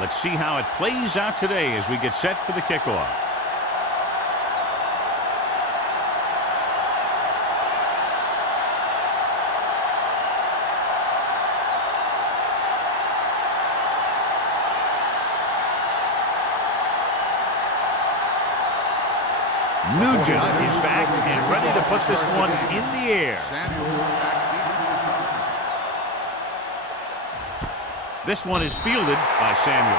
Let's see how it plays out today as we get set for the kickoff. Nugent is back and ready to put this one in the air. This one is fielded by Samuel.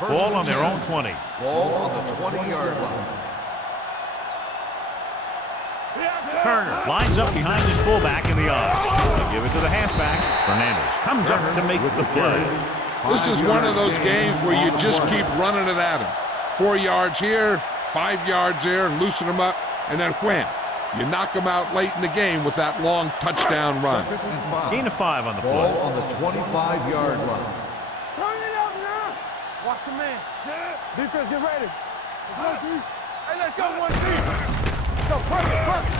Ball on their own 20. Ball on the 20-yard line. Turner lines up behind his fullback in the I. They give it to the halfback. Fernandez comes up to make the play. This is one of those games where you just keep running it at him. 4 yards here, 5 yards there, and loosen them up, and then wham. You knock them out late in the game with that long touchdown run. Gain of 5 on the play. Ball on the 25-yard line. Turn it up now. Watch the man. Defense, get ready. Hey, let's go 1-2. Go, perfect.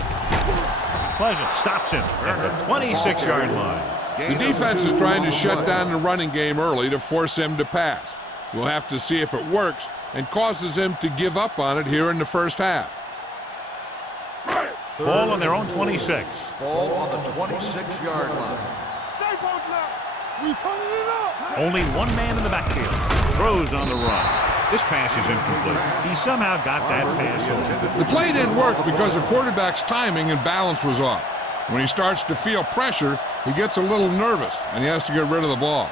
Pleasant stops him at the 26-yard line. The defense is trying to shut down the running game early to force him to pass. We'll have to see if it works and causes him to give up on it here in the first half. Ball on their own 26. Ball on the 26-yard line. We turning it up. Only one man in the backfield. Throws on the run. This pass is incomplete. He somehow got that pass over. The play didn't work because the quarterback's timing and balance was off. When he starts to feel pressure, he gets a little nervous, and he has to get rid of the ball.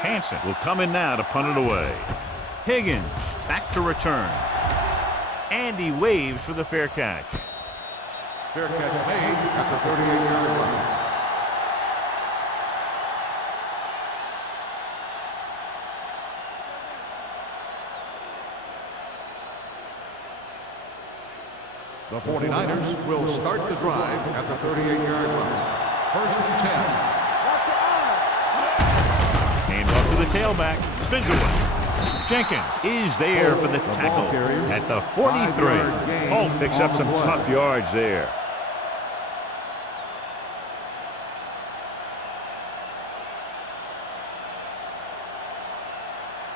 Hansen will come in now to punt it away. Higgins back to return. And he waves for the fair catch. Fair catch made at the 38-yard line. The 49ers will start the drive at the 38-yard line. 1st and 10. Hand off to the tailback. Spins away. Jenkins is there for the tackle at the 43. Holt picks up some tough yards there.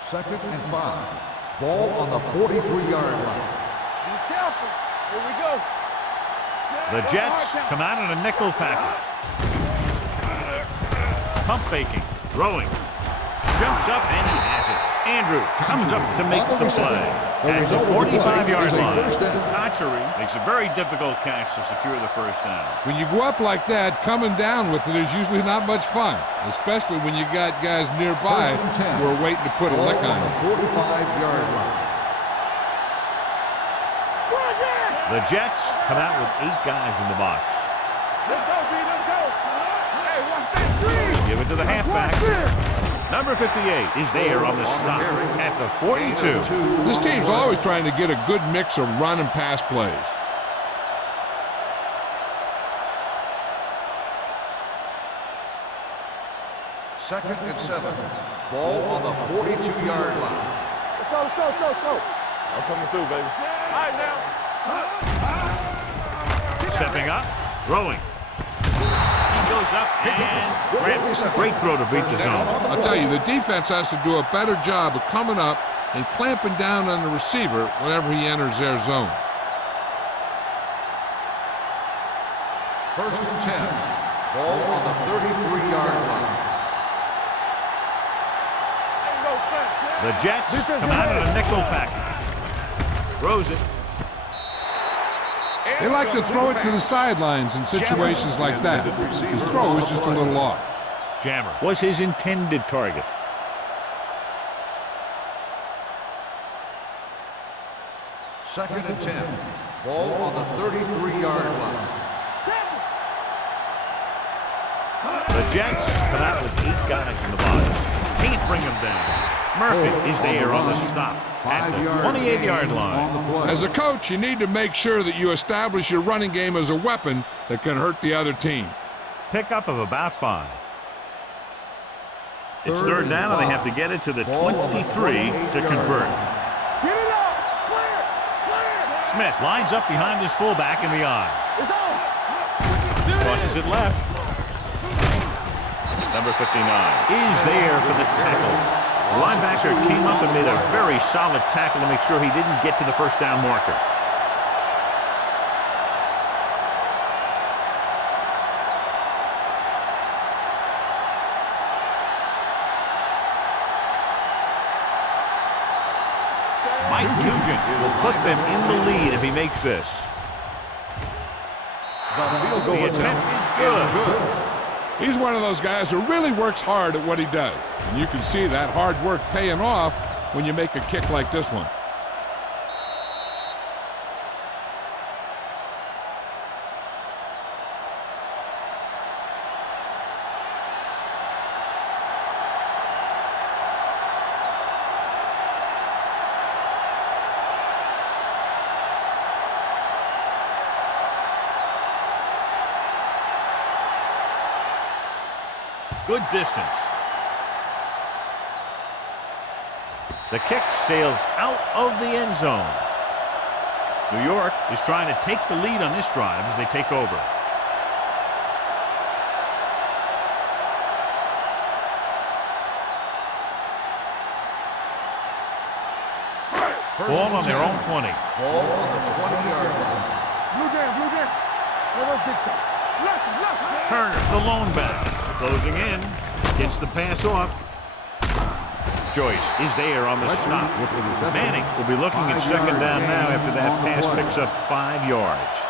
Second and 5. Ball on the 43-yard line. Be careful. Here we go. The Jets come out in a nickel package. Pump faking. Throwing. Jumps up and he has it. Andrews comes up to make the play at the 45-yard line. Conchery makes a very difficult catch to secure the first down. When you go up like that, coming down with it is usually not much fun, especially when you got guys nearby who are waiting to put a lick on you. 45-yard line. The Jets come out with 8 guys in the box. Let's go, B. Let's go. Hey, watch that screen. Give it to the halfback. Number 58 is there on the stop at the 42. This team's always trying to get a good mix of run and pass plays. Second and 7. Ball on the 42-yard line. Let's go, let's go, let's go, let's go. I'm coming through, baby. All right, now. Stepping up, throwing. He goes up and grabs a great throw to beat the zone. I'll tell you, the defense has to do a better job of coming up and clamping down on the receiver whenever he enters their zone. 1st and 10. Ball on the 33-yard line. The Jets come out in a nickel package. Throws it. They like to throw it to the sidelines in situations like that. His throw was just a little off. Jammer was his intended target. Second and 10. Ball on the 33-yard line. The Jets come out with 8 guys in the box. Can't bring them down. Murphy is there on the stop at the 28-yard line. As a coach, you need to make sure that you establish your running game as a weapon that can hurt the other team. Pickup of about 5. It's third down, and they have to get it to the 23 to convert. Get it up! Clear! Clear! Smith lines up behind his fullback in the eye. It's on! Crosses it left. Number 59 is there for the tackle. The linebacker came up and made a very solid tackle to make sure he didn't get to the first down marker. Mike Nugent will put them in the lead if he makes this. The attempt is good. He's one of those guys who really works hard at what he does. And you can see that hard work paying off when you make a kick like this one. Good distance. The kick sails out of the end zone. New York is trying to take the lead on this drive as they take over. Ball on their own 20. Ball on the 20-yard line. Blue game. Let us big time. Left. Turner, the lone back. Closing in, gets the pass off. Joyce is there on the stop. Manning will be looking at second down now after that pass picks up 5 yards.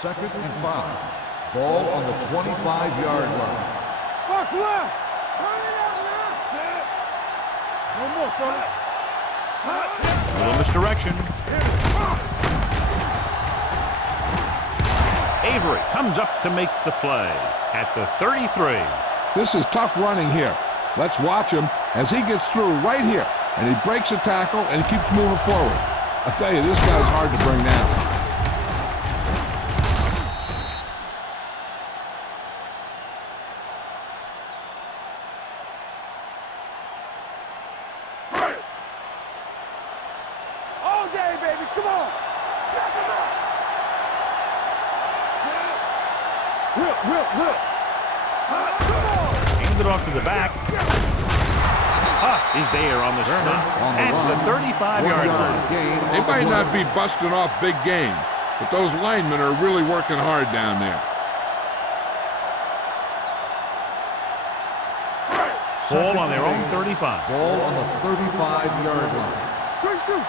Second and 5. Ball on the 25-yard line. Box left. Turn it up now. Set. No more, fella. A little misdirection. Avery comes up to make the play at the 33. This is tough running here. Let's watch him as he gets through right here. And he breaks a tackle and he keeps moving forward. I'll tell you, this guy's hard to bring down. All day, baby. Come on. Check him out. Whip. Come on. Handed off to the back. Huff is there on the stop at the 35-yard line. They might not be busting off big game, but those linemen are really working hard down there. Ball on their own 35. Ball on the 35-yard line. Good shoot.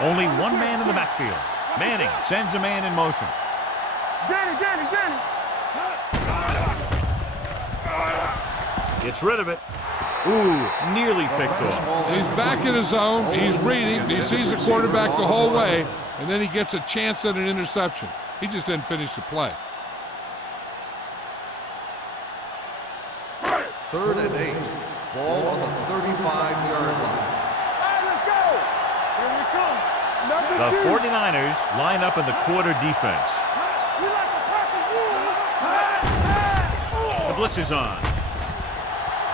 Only one man in the backfield. Manning sends a man in motion. Danny. Gets rid of it. Ooh, nearly picked off. He's back in his zone. He's reading. He sees the quarterback the whole way, and then he gets a chance at an interception. He just didn't finish the play. Third and 8. Ball on the 35-yard line. Let's go. Here we come. The 49ers line up in the quarter defense. We like the Packers. The blitz is on.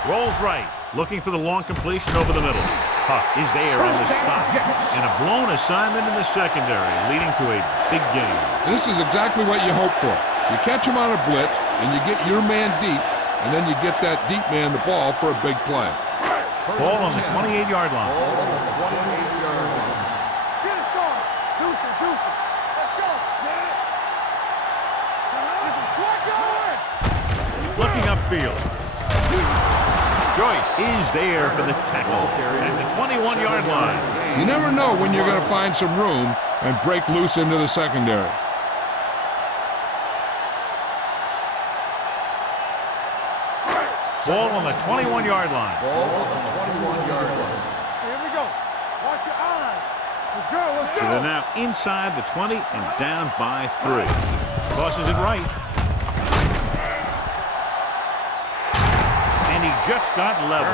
Rolls right, looking for the long completion over the middle. Huff is there on the stop. And a blown assignment in the secondary, leading to a big game. This is exactly what you hope for. You catch him on a blitz, and you get your man deep, and then you get that deep man the ball for a big play. Ball on the 28-yard line. Ball on the 28-yard line. Get it started. Deuce it. Let's go. This is Fleck going. Looking upfield. Joyce is there for the tackle at the 21-yard line. You never know when you're going to find some room and break loose into the secondary. Ball on the 21-yard line. Ball on the 21-yard line. Here we go. Watch your eyes. Let's go. So they're now inside the 20 and down by 3. Tosses it right. and he just got level.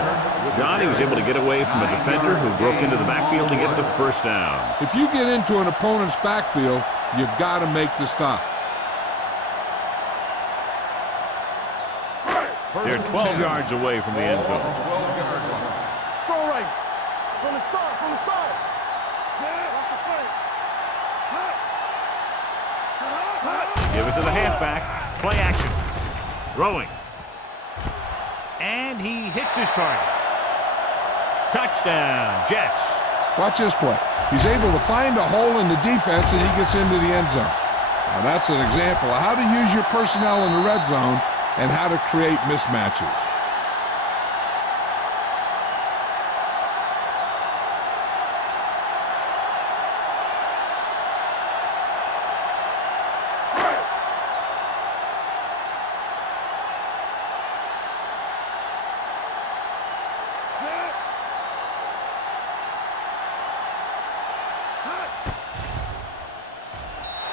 Johnny was able to get away from a defender who broke into the backfield to get the first down. If you get into an opponent's backfield, you've got to make the stop. They're 12 yards away from the end zone. 12-yard line. Strong right. From the start. Give it to the halfback. Play action. Throwing. And he hits his target. Touchdown, Jets. Watch this play. He's able to find a hole in the defense and he gets into the end zone. Now that's an example of how to use your personnel in the red zone and how to create mismatches.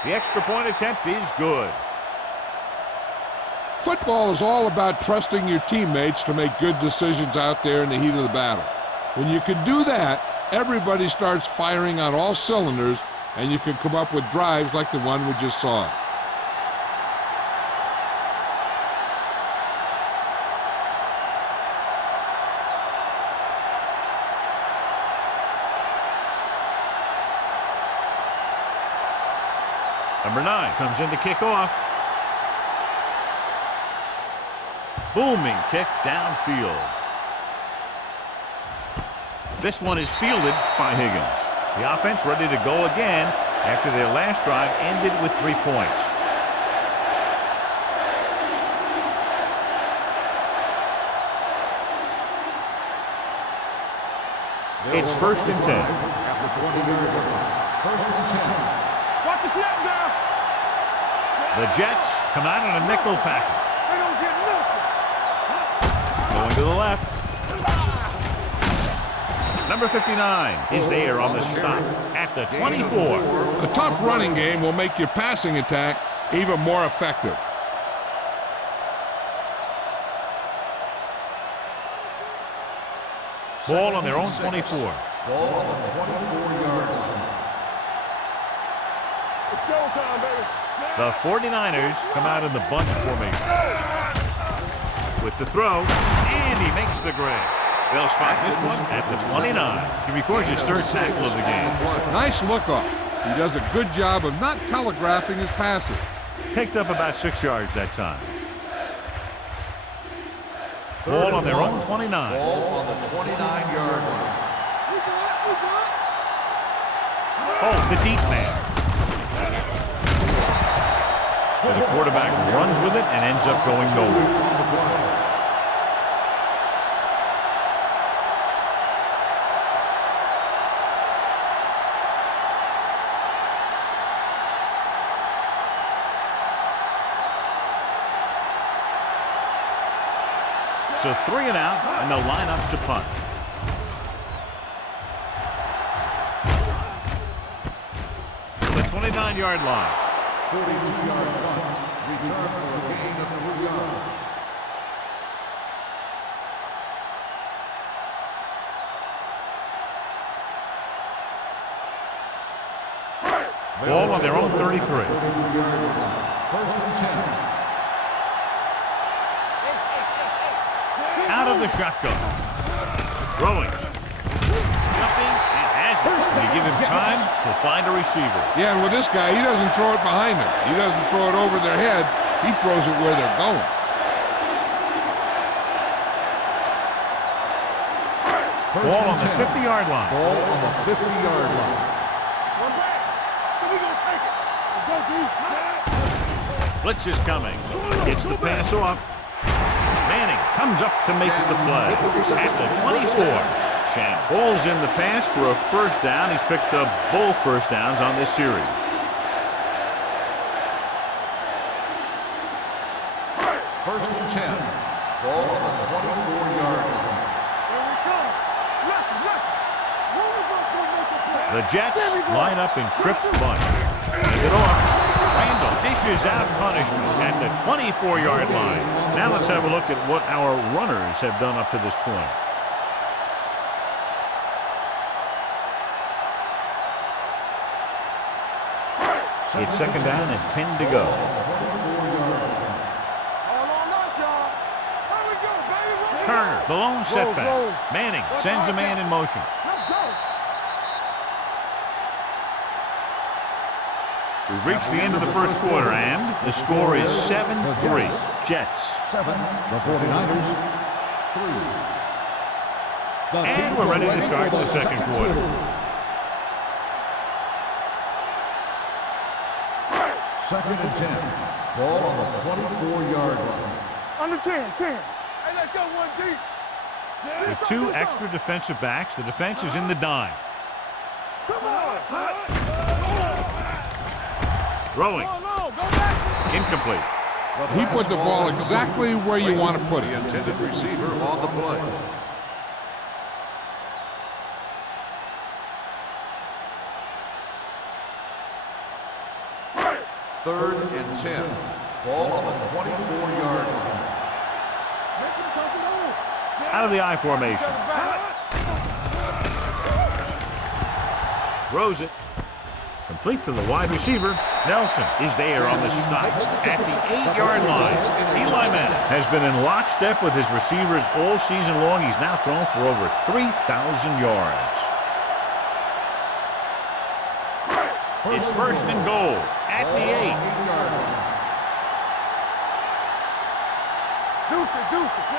The extra point attempt is good. Football is all about trusting your teammates to make good decisions out there in the heat of the battle. When you can do that, everybody starts firing on all cylinders, and you can come up with drives like the one we just saw. Number 9 comes in to kick off. Booming kick downfield. This one is fielded by Higgins. The offense ready to go again after their last drive ended with 3 points. It's 1st and 10. At the 20-yard line. 1st and 10. Watch the snap now. The Jets come out in a nickel package. They don't get nothing. Going to the left. Number 59 is there on the stop at the 24. A tough running game will make your passing attack even more effective. Ball on their own 24. Ball on the 24-yard line. It's showtime, baby. The 49ers come out in the bunch formation. With the throw, and he makes the grab. They'll spot this one at the 29. He records his 3rd tackle of the game. Nice look off. He does a good job of not telegraphing his passes. Picked up about 6 yards that time. Ball on their own 29. Ball on the 29-yard line. Oh, the deep man. So the quarterback runs with it and ends up going nowhere. So 3 and out, and they'll line up to punt. The 29-yard line. 42-yard punt. Return for a gain of 3 yards. Ball on their own 33. 1st and 10. Out of the shotgun. Throwing. Jumping and has it. When you give him time, he'll find a receiver. Yeah, and with this guy, he doesn't throw it behind them. He doesn't throw it over their head. He throws it where they're going. Ball on the 50-yard line. Ball on the 50-yard line. One back. So we gonna take it. Let's go, dude. Blitz is coming. Gets the pass off. Manning comes up to make the play at the 24. Champ balls in the pass for a 1st down. He's picked up both 1st downs on this series. 1st and 10. Ball on the 24-yard line. Here we come. Look. The Jets line up in Tripp's bunch. Hand it off. Randall dishes out punishment at the 24-yard line. Now let's have a look at what our runners have done up to this point. It's second down and 10 to go. Turner, the lone setback. Manning sends a man in motion. We've reached the end of the first quarter, and the score is 7-3. Jets. 7, the 49ers, 3. And we're ready to start the second quarter. Second and 10. Ball on the 24-yard line. Under 10. Hey, let's go one deep. With two extra defensive backs, the defense is in the dime. Come on. Throwing. Incomplete. He put the ball exactly where you want to put it. The intended receiver on the play. Third and 10. Ball on the 24-yard line. Out of the I formation. Throws it. Complete to the wide receiver. Nelson is there on the stop at the 8-yard line. Eli Manning has been in lockstep with his receivers all season long. He's now thrown for over 3,000 yards. It's first and goal at the 8.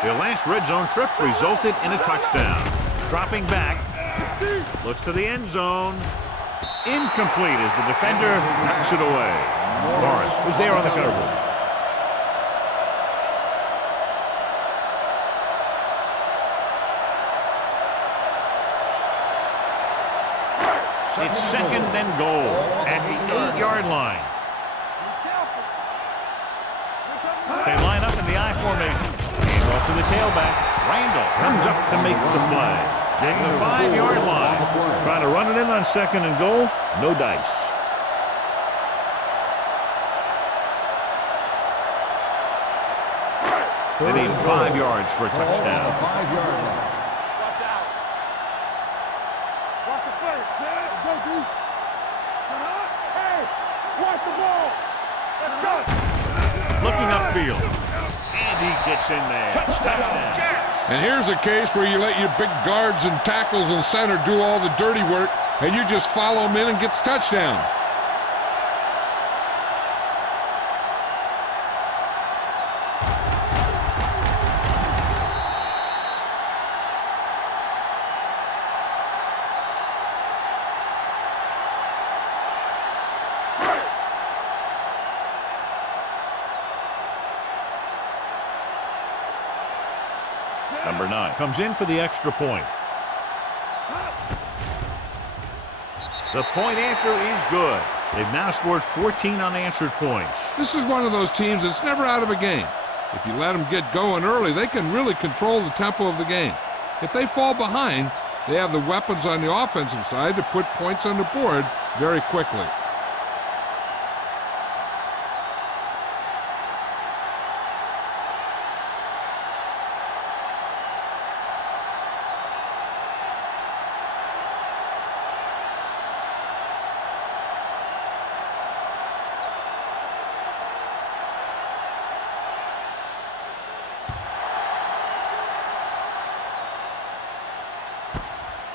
Their last red zone trip resulted in a touchdown. Dropping back, looks to the end zone. Incomplete as the defender knocks it away. Morris was there on the coverage. It's second and goal at the 8-yard line. They line up in the I formation. Hand off to the tailback. Randall comes up to make the play. At the 5-yard line. Trying to run it in on second and goal. No dice. They need 5 yards for a touchdown. 5-yard line. Watch out. Watch the play. Go, dude. Hey, watch the ball. Let's go. Looking upfield. And he gets in there. Touchdown. And here's a case where you let your big guards and tackles and center do all the dirty work, and you just follow them in and get the touchdown. Number 9 comes in for the extra point. The point after is good. They've now scored 14 unanswered points. This is one of those teams that's never out of a game. If you let them get going early, they can really control the tempo of the game. If they fall behind, they have the weapons on the offensive side to put points on the board very quickly.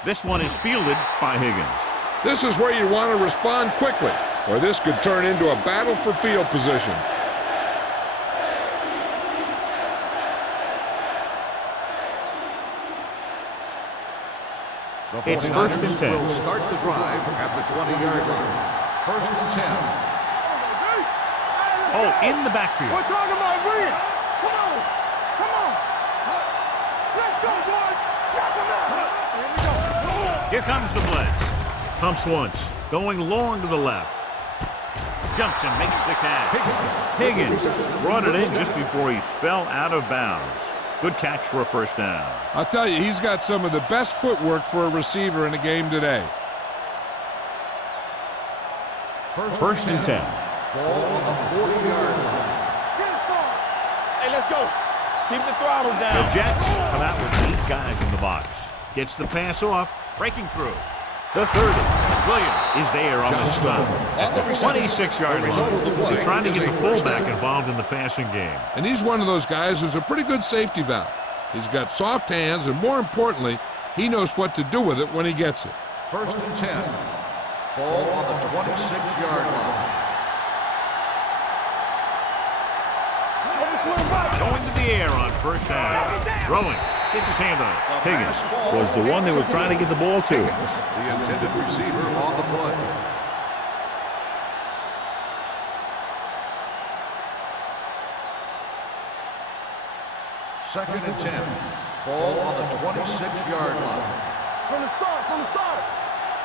This one is fielded by Higgins. This is where you want to respond quickly, or this could turn into a battle for field position. It's first and 10. Will start the drive at the 20-yard line. First and 10. Oh, in the backfield. We're talking about win. Come on. Come on. Let's go, boys. Knock him out. Here we go. Here comes the blitz. Pumps once. Going long to the left. Jumps and makes the catch. Higgins brought it in just before he fell out of bounds. Good catch for a first down. I'll tell you, he's got some of the best footwork for a receiver in the game today. First and 10. Ball on the 40-yard line. Hey, let's go. Keep the throttle down. The Jets come out with 8 guys in the box. Gets the pass off, breaking through. The 30. Williams is there on the stop at the 26-yard line. They're trying to get the fullback involved in the passing game. And he's one of those guys who's a pretty good safety valve. He's got soft hands, and more importantly, he knows what to do with it when he gets it. 1st and 10. Ball on the 26-yard line. Going to the air on first down. Throwing. Gets his hand on it. Higgins was the one they were trying to get the ball to. The intended receiver on the play. Second and 10. Ball on the 26-yard line. From the start.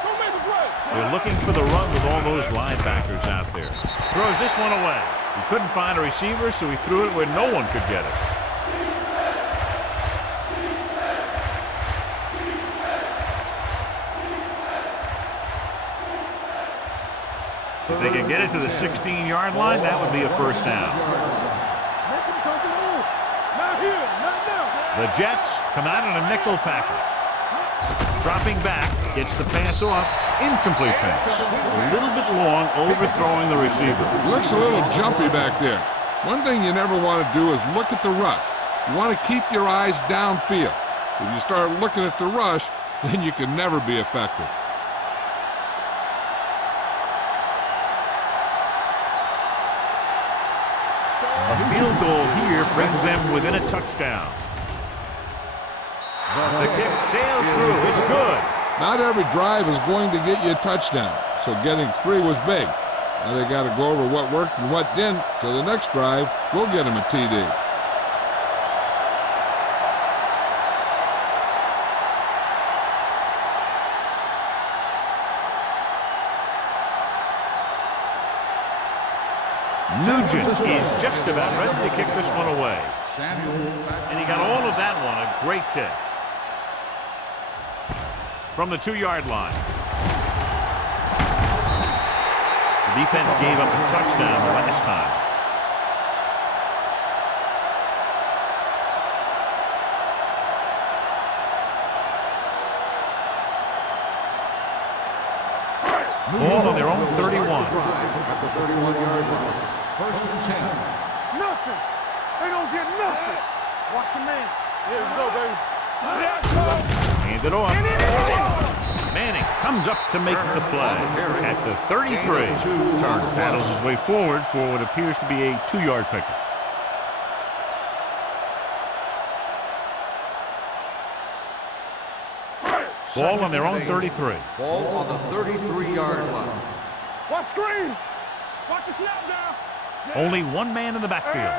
Don't make a play. They're looking for the run with all those linebackers out there. Throws this one away. He couldn't find a receiver, so he threw it where no one could get it. If they can get it to the 16-yard line, that would be a first down. Make him come through. Not here, not now. The Jets come out in a nickel package. Dropping back, gets the pass off, incomplete pass. A little bit long, overthrowing the receiver. Looks a little jumpy back there. One thing you never want to do is look at the rush. You want to keep your eyes downfield. If you start looking at the rush, then you can never be effective. A field goal here brings them within a touchdown. The kick sails through. It's good. Not every drive is going to get you a touchdown, so getting 3 was big. Now they got to go over what worked and what didn't, so the next drive will get them a TD. Nugent is just about ready to kick this one away. And he got all of that one. A great kick. From the 2-yard line. The defense gave up a touchdown the last time. Ball on their own 31. At the 31-yard line. 1st and 10. Nothing. They don't get nothing. Watch your man. Here we go, baby. Hand it off. Manning comes up to make the play at the 33. Turner battles his way forward for what appears to be a 2-yard pickup. Ball on their own 33. Ball on the 33-yard line. Watch screen. Watch the snap now. Only one man in the backfield.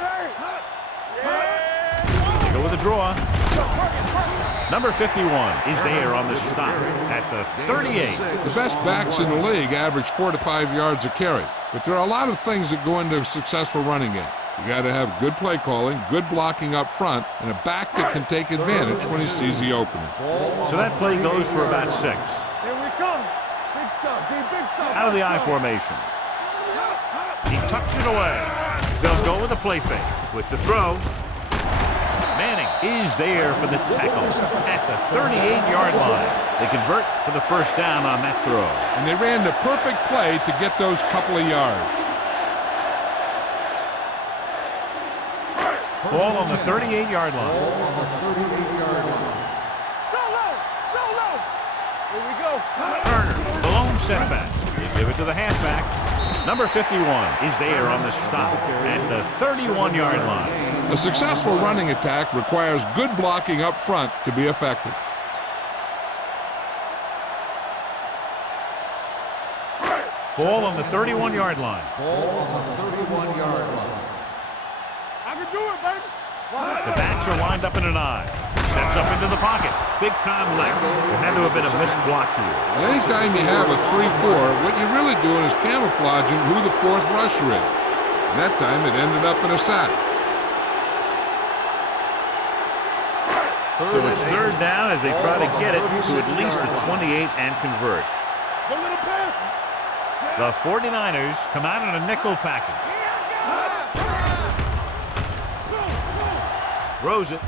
They go with a draw. Number 51 is there on the stop at the 38. The best backs in the league average 4 to 5 yards a carry, but there are a lot of things that go into a successful running game. You got to have good play calling, good blocking up front, and a back that can take advantage when he sees the opening. So that play goes for about 6. Here we come. Big stuff, big stuff. Out of the I formation. He tucks it away. They'll go with a play fake. With the throw, Manning is there for the tackle at the 38-yard line. They convert for the first down on that throw. And they ran the perfect play to get those couple of yards. Ball on the 38-yard line. Ball on the 38-yard line. So low. Here we go. Turner, the lone setback. They give it to the halfback. Number 51 is there on the stop at the 31-yard line. A successful running attack requires good blocking up front to be effective. Ball on the 31-yard line. Ball on the 31-yard line. I can do it, baby. The backs are lined up in an I. Steps up into the pocket. Big-time lick. There had to have been a missed block here. And anytime you have a 3-4, what you're really doing is camouflaging who the 4th rusher is. And that time it ended up in a sack. So it's 3rd down as they try to get it to at least the 28 and convert. Don't let him pass. The 49ers come out in a nickel package. Throws it.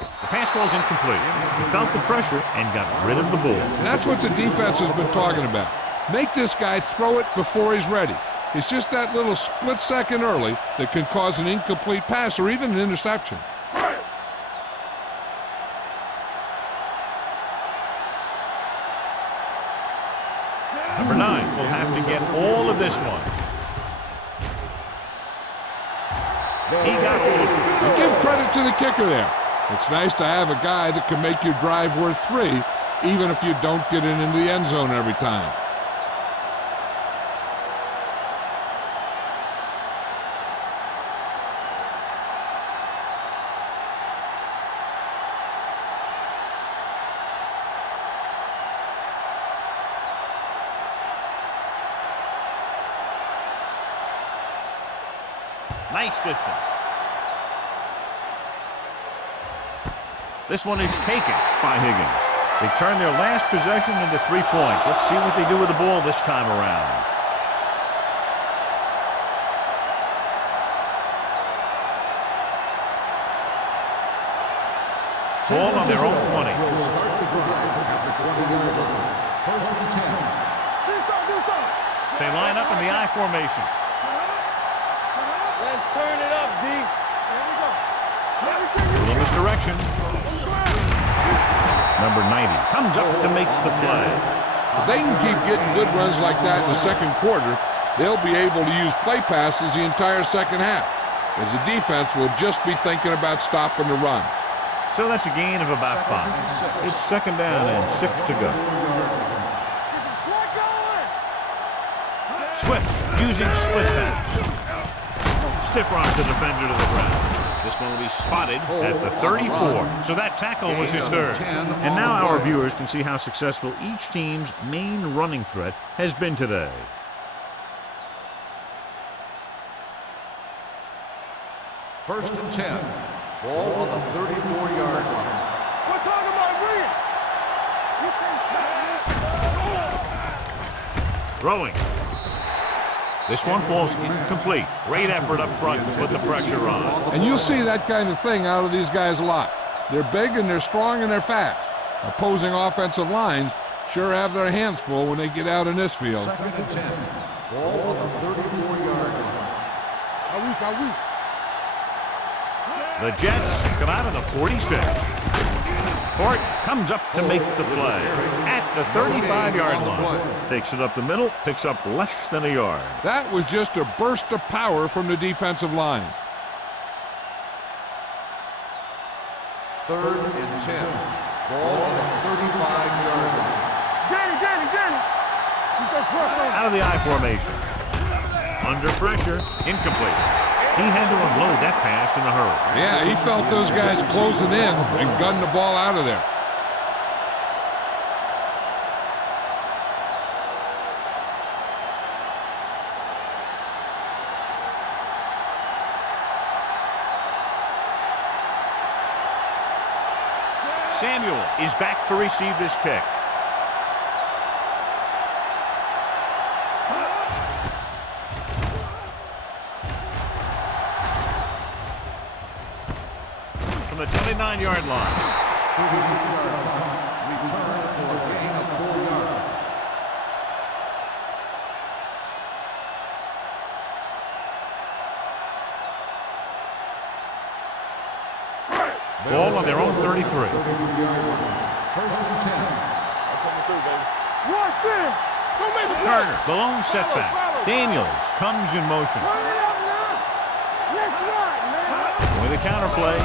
The pass falls incomplete. He felt the pressure and got rid of the ball. And that's what the defense has been talking about. Make this guy throw it before he's ready. It's just that little split second early that can cause an incomplete pass or even an interception. Number 9 will have to get all of this one. He got all of it. And give credit to the kicker there. It's nice to have a guy that can make your drive worth 3, even if you don't get it into the end zone every time. Nice distance. This one is taken by Higgins. They turn their last possession into 3 points. Let's see what they do with the ball this time around. Ball on their own 20. Will start the drive at the 20-yard line. First and 10. They line up in the I formation. Let's turn it up, D. Here we go. A little misdirection. Number 90 comes up to make the play. If they can keep getting good runs like that in the second quarter, they'll be able to use play passes the entire second half, as the defense will just be thinking about stopping the run. So that's a gain of about 5. It's second down and 6 to go. Swift using split pass. Stiff arm to defender to the ground. This one will be spotted at the 34. So that tackle was his third. And now our viewers can see how successful each team's main running threat has been today. First and 10. Ball on the 34-yard line. We're talking about Reed. Throwing. This one falls incomplete. Great effort up front to put the pressure on. And you'll see that kind of thing out of these guys a lot. They're big and they're strong and they're fast. Opposing offensive lines sure have their hands full when they get out in this field. Second and 10. Ball on the 34-yard line. Are we? The Jets come out of the 46. Court comes up to make the play at the 35-yard line. Takes it up the middle, picks up less than a yard. That was just a burst of power from the defensive line. Third and 10. Ball on the 35-yard line. Danny. You can press on. Out of the I formation. Under pressure, incomplete. He had to unload that pass in a hurry. Yeah, he felt those guys closing in and gunned the ball out of there. Samuel is back to receive this kick. From the 29-yard line. 36-yard line. Return for a gain of 4 yards. Ball on their own 33. 33-yard line. First and 10. Watch it. Don't make it. Turner, the lone setback. Daniels comes in motion. Turn it up now. Let's ride, man. With a counterplay.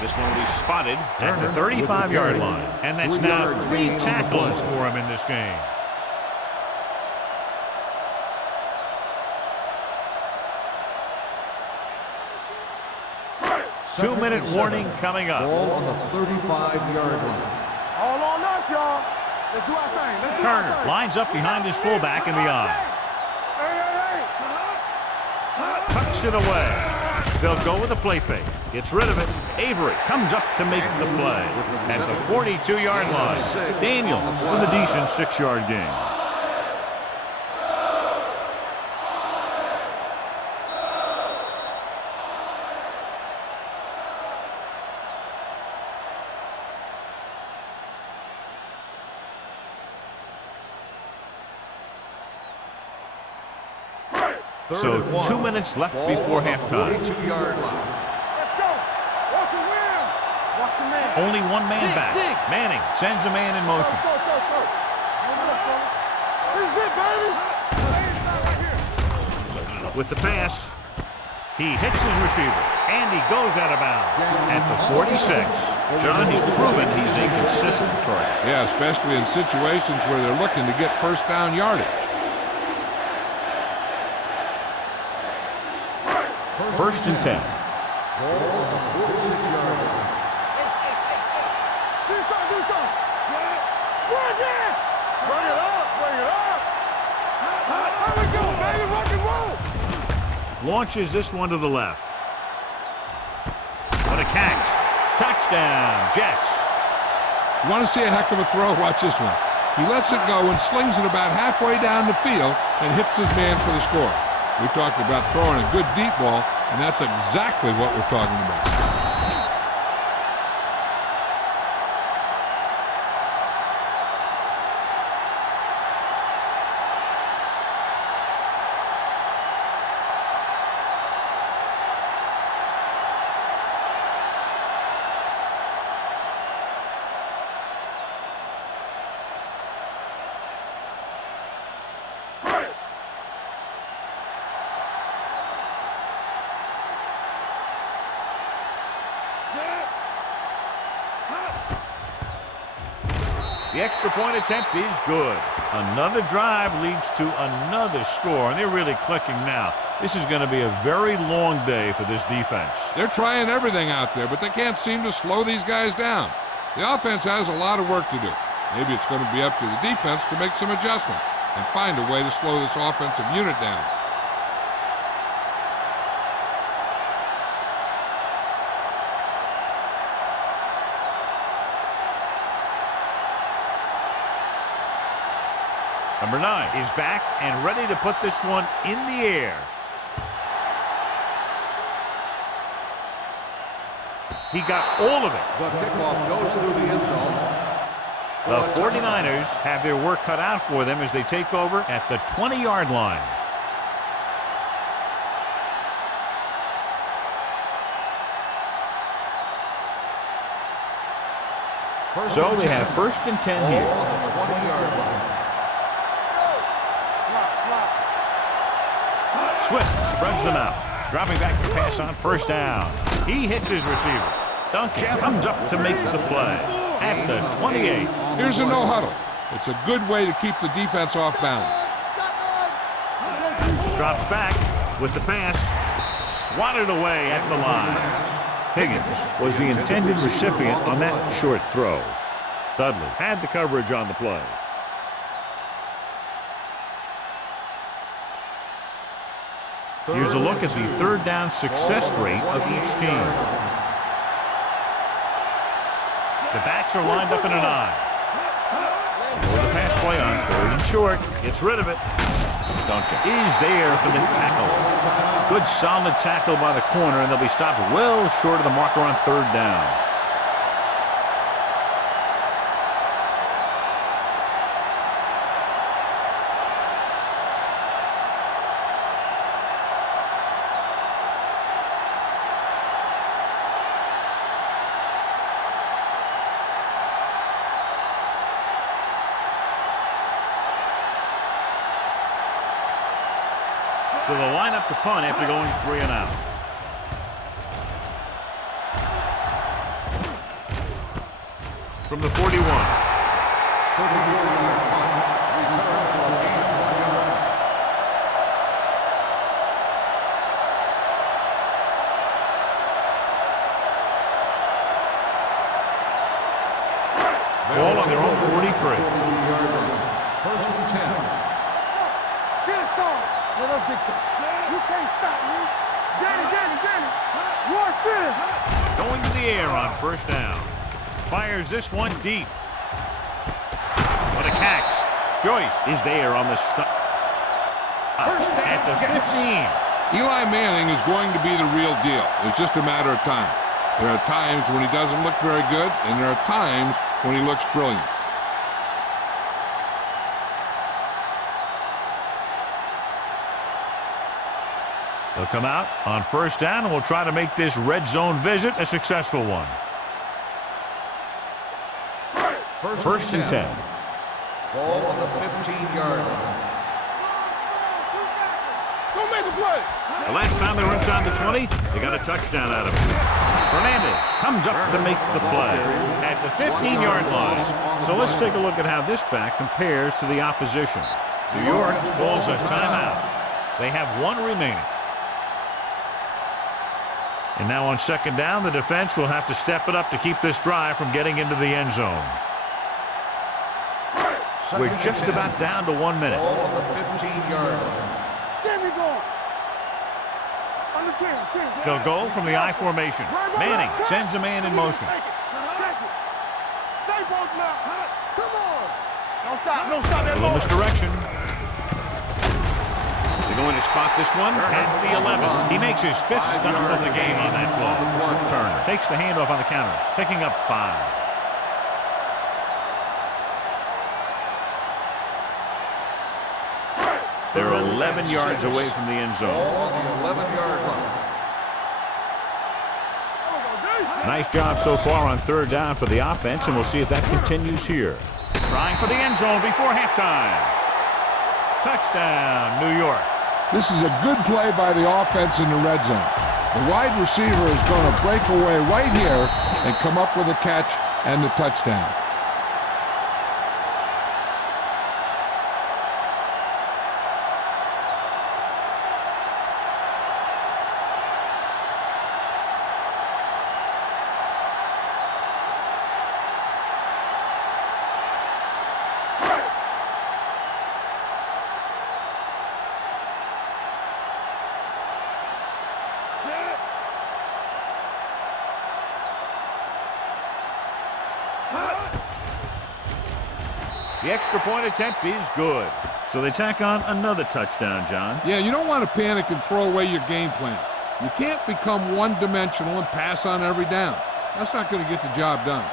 This one will be spotted at the 35-yard line. And that's now 3 tackles for him in this game. Two-minute warning coming up. Ball on the 35-yard line. All on us, y'all. Let's do our thing. Let's do our Turner thing. lines up behind his fullback in the eye. Hey. Tucks it away. They'll go with a play fake. Gets rid of it. Avery comes up to make the play at the 42-yard line. Daniels with a decent 6-yard gain. So 2 minutes left before halftime. 42-yard line. Let's go. Watch your wheel. Watch your man. Only one man back. Manning sends a man in motion. Go. Move it up, fella. This is it, baby. Right here. With the pass, he hits his receiver, and he goes out of bounds at the 46. John, he's proven he's a consistent target. Yeah, especially in situations where they're looking to get first down yardage. First and 10. Ball on the 46-yard line. Do something. Bring it. Bring it up. Here we go, baby. Rock and roll. Launches this one to the left. What a catch. Touchdown, Jets. You want to see a heck of a throw? Watch this one. He lets it go and slings it about halfway down the field and hits his man for the score. We talked about throwing a good deep ball, and that's exactly what we're talking about. The extra point attempt is good. Another drive leads to another score, and they're really clicking now. This is going to be a very long day for this defense. They're trying everything out there, but they can't seem to slow these guys down. The offense has a lot of work to do. Maybe it's going to be up to the defense to make some adjustment and find a way to slow this offensive unit down. Number 9 is back and ready to put this one in the air. He got all of it. The kickoff goes through the end zone. The 49ers have their work cut out for them as they take over at the 20-yard line. So they have first and 10 here. On the 20-yard line. Swift spreads them out, dropping back to pass on first down. He hits his receiver. Duncan comes up to make the play at the 28. Here's a no huddle. It's a good way to keep the defense off balance. Drops back with the pass, swatted away at the line. Higgins was the intended recipient on that short throw. Dudley had the coverage on the play. Here's a look at the third down success rate of each team. The backs are lined up in an I. For the pass play on third and short. Gets rid of it. Duncan is there for the tackle. Good solid tackle by the corner, and they'll be stopped well short of the marker on third down. So they'll line up to punt after going 3 and out. From the 41. Ball on their own 43. First and 10. Get it started. Let us dictate. You can't stop me. Get it. Rush in. Going to the air on first down. Fires this one deep. What a catch. Joyce is there on the stop. First down At the 15. Eli Manning is going to be the real deal. It's just a matter of time. There are times when he doesn't look very good, and there are times when he looks brilliant. They'll come out on first down, and we'll try to make this red zone visit a successful one. First and 10. Ball on the 15-yard line. Go make a play. The last time they were inside the 20, they got a touchdown out of it. Fernandez comes up to make the play at the 15-yard line. So let's take a look at how this back compares to the opposition. New York calls a timeout. They have one remaining. And now on second down, the defense will have to step it up to keep this drive from getting into the end zone. We're just about down to 1 minute. Ball on the 15-yard line. There we go. On the 10. They'll go from the I formation. Manning sends a man in motion. Take it. Stay both now. Come on. Don't stop. Don't stop that A little ball. misdirection. They're going to spot this one at the 11. He makes his fifth stop of the game on that play. Turner takes the handoff on the counter, picking up 5. They're 11 yards away from the end zone. Ball on the 11-yard line. Nice job so far on third down for the offense, and we'll see if that continues here. Trying for the end zone before halftime. Touchdown, New York. This is a good play by the offense in the red zone. The wide receiver is going to break away right here and come up with a catch and the touchdown. The extra point attempt is good. So they tack on another touchdown, John. Yeah, you don't want to panic and throw away your game plan. You can't become one-dimensional and pass on every down. That's not going to get the job done.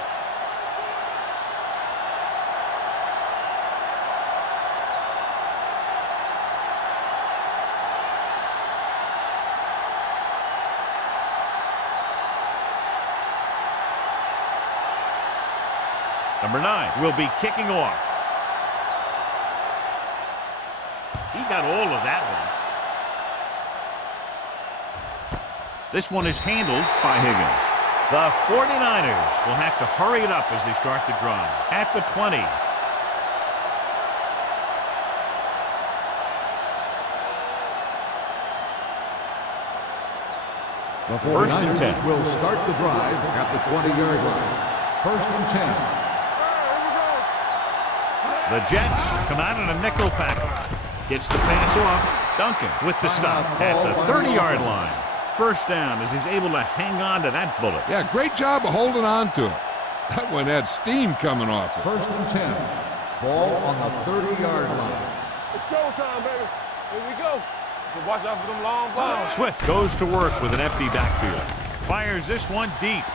Number 9 will be kicking off. He got all of that one. This one is handled by Higgins. The 49ers will have to hurry it up as they start the drive. At the 20. The First and 10. 49ers will start the drive at the 20-yard line. First and 10. The Jets come out in a nickel package. Gets the pass off. Duncan with the stop at the 30-yard line. First down as he's able to hang on to that bullet. Yeah, great job of holding on to it. That one had steam coming off it. First and 10. Ball on the 30-yard line. It's showtime, baby. Here we go. So watch out for them long balls. Swift goes to work with an empty backfield. Fires this one deep.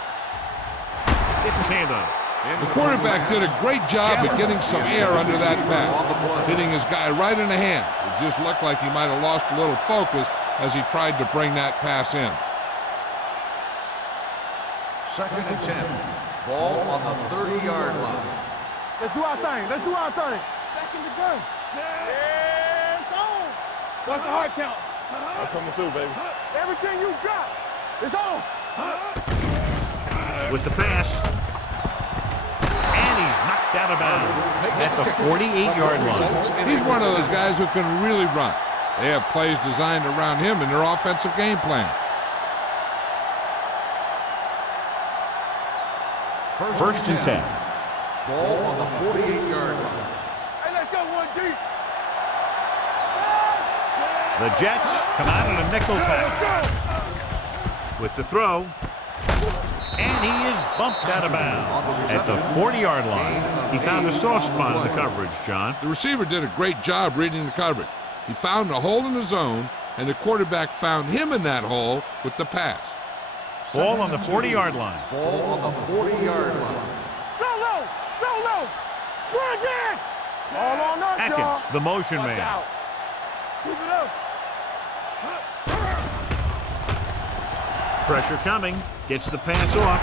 Gets his hand on it. The quarterback did a great job of getting some air under that pass, hitting his guy right in the hand. It just looked like he might have lost a little focus as he tried to bring that pass in. Second and 10. Ball on the 30-yard line. Let's do our thing. Let's do our thing. Back in the gun. Yeah, it's on. What's the hard count? I'm coming through, baby. Everything you got. It's on. With the pass. And he's knocked out of bounds at the 48-yard line. He's one of those guys who can really run. They have plays designed around him in their offensive game plan. First and 10. Ball on the 48-yard line. Hey, let's go one deep. The Jets come out in a nickel package. With the throw. And he is bumped out of bounds at the 40-yard line. He found a soft spot in the coverage, John. The receiver did a great job reading the coverage. He found a hole in the zone, and the quarterback found him in that hole with the pass. Ball on the 40-yard line. Ball on the 40-yard line. Solo. Run again. All on us, y'all. Atkins, the motion Watch man. out. Keep it up. Pressure coming. Gets the pass off.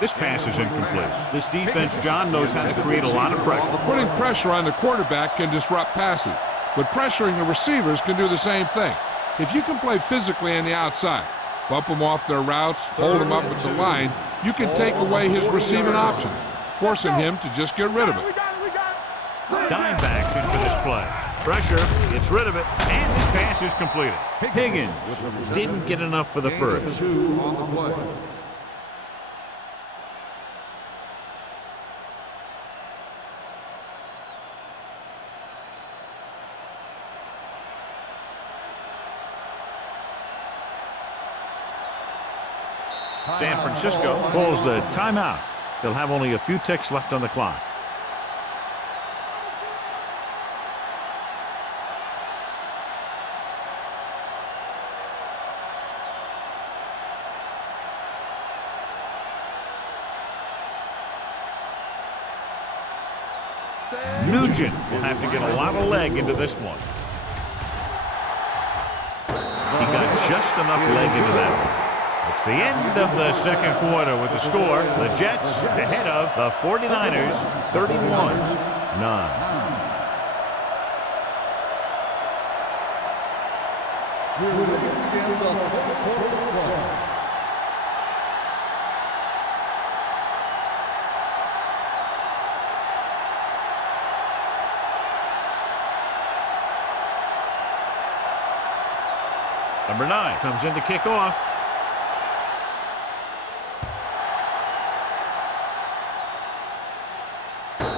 This pass is incomplete. This defense, John, knows how to create a lot of pressure. Putting pressure on the quarterback can disrupt passing, but pressuring the receivers can do the same thing. If you can play physically on the outside, bump them off their routes, hold them up at the line, you can take away his receiving options, forcing him to just get rid of it. Dime backs in for this play. Pressure, gets rid of it, and this pass is completed. Higgins didn't get enough for the first. San Francisco calls the timeout. They'll have only a few ticks left on the clock. Nugent will have to get a lot of leg into this one. He got just enough leg into that one. It's the end of the second quarter with the score. The Jets ahead of the 49ers, 31-9. Number 9 comes in to kick off.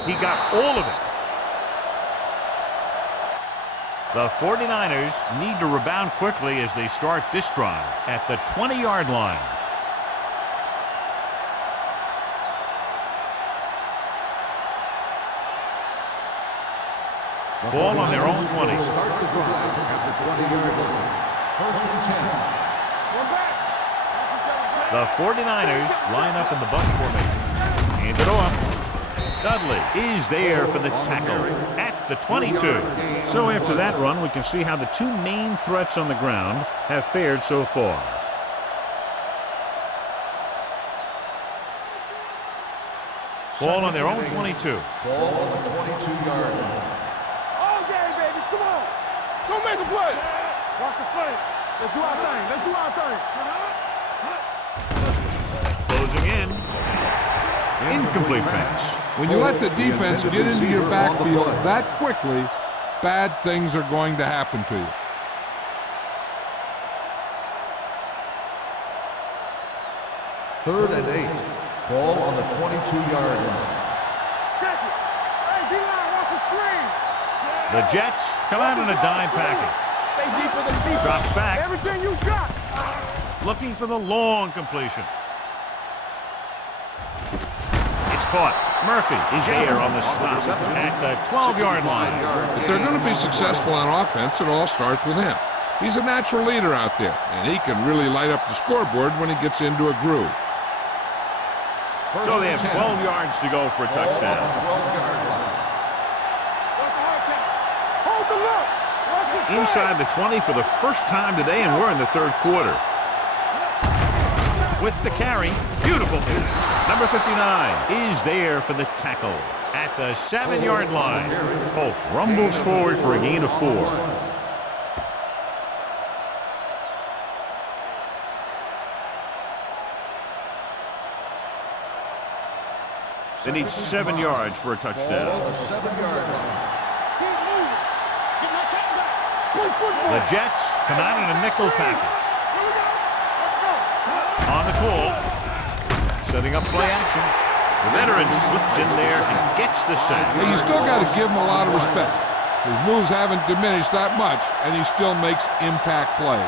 He got all of it. The 49ers need to rebound quickly as they start this drive at the 20-yard line. Ball on their own 20. Start the drive at the 20-yard line. First and 10. The 49ers line up in the bunch formation. Hand it off. Dudley is there for the tackle at the 22. So after that run, we can see how the two main threats on the ground have fared so far. Ball on their own 22. Ball on the 22-yard line. All game, baby. Come on. Go make a play. Watch the play. Let's do our thing. Let's do our thing. Closing in. Incomplete pass. When you let the defense get into your backfield that quickly, bad things are going to happen to you. Third and 8. Ball on the 22-yard line. Check it. Hey, D-line, watch the screen. The Jets come out in a dime package. Stay deep in the defense. Drops back. Everything you got. Looking for the long completion. It's caught. Murphy is there on the stop at the 12-yard line. If they're going to be successful on offense, it all starts with him. He's a natural leader out there, and he can really light up the scoreboard when he gets into a groove. So they have 12 yards to go for a touchdown. Hold the look. Inside the 20 for the first time today, and we're in the third quarter. With the carry, beautiful hit. Number 59 is there for the tackle at the 7-yard line. Polk rumbles forward for a gain of 4. They need 7 yards for a touchdown. The Jets come out in a nickel package. On the call, setting up play action. The veteran slips in there and gets the sack. Hey, you still got to give him a lot of respect. His moves haven't diminished that much, and he still makes impact plays.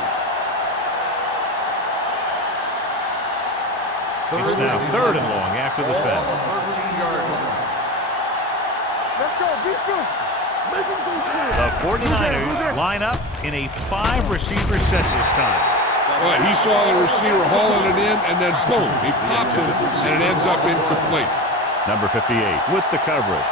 It's now 3rd and long after the sack. Let's go, be good. Make him do shit. The 49ers line up in a 5-receiver set this time. Well, he saw the receiver hauling it in, and then boom, he pops it, and it ends up incomplete. Number 58 with the coverage.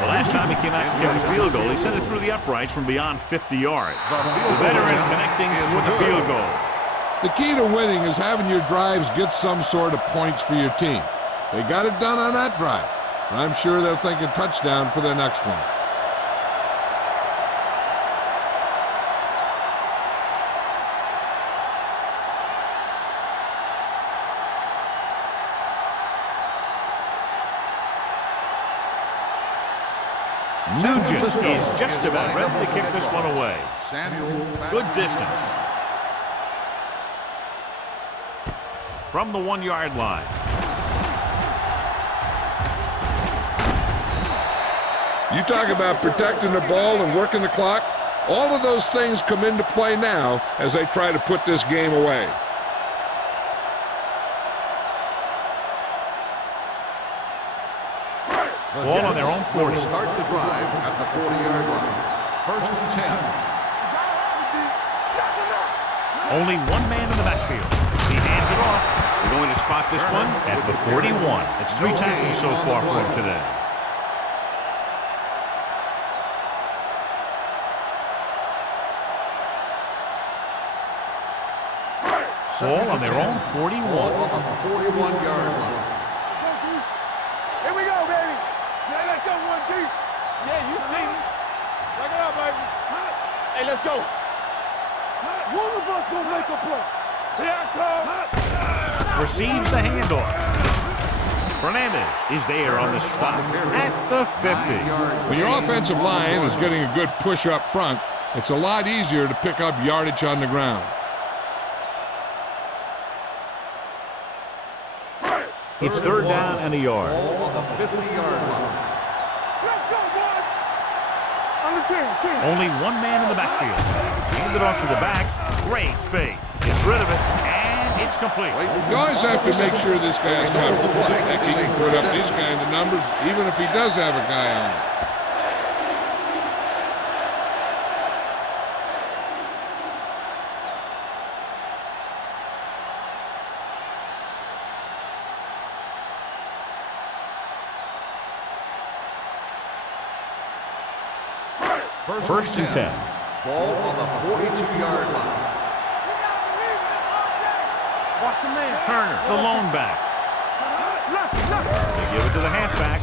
The last time he came out to kick a field goal, he sent it through the uprights from beyond 50 yards. The veteran connecting with a field goal. The key to winning is having your drives get some sort of points for your team. They got it done on that drive, and I'm sure they're thinking touchdown for their next one. Nugent is just about ready to kick this one away. Good distance. From the 1-yard line. You talk about protecting the ball and working the clock. All of those things come into play now as they try to put this game away. Ball on their own 40. Start the drive at the 40-yard line. 1st and 10. Only one man in the backfield. He hands it off. They're going to spot this one at the 41. It's 3 tackles so far for him today. Ball on their own 41. On the 41-yard line. Here we go, baby. Let's go, 1 deep. Yeah, you see me. Check it out, baby. Hey, let's go. One of us gonna make a play. Here I come. Receives the handoff. Fernandez is there on the stop at the 50. When your offensive line is getting a good push up front, it's a lot easier to pick up yardage on the ground. It's 3rd down and a yard. Ball on the 50-yard line. Let's go, boys. On the 10. Only one man in the backfield. Handed off to the back. Great fake. Gets rid of it, and it's complete. You always have to make sure this guy's covered. Heck, he can put up these kind of numbers even if he does have a guy on him. First and 10. Ball on the 42-yard line. Watch your man. Turner, the lone back. They give it to the halfback.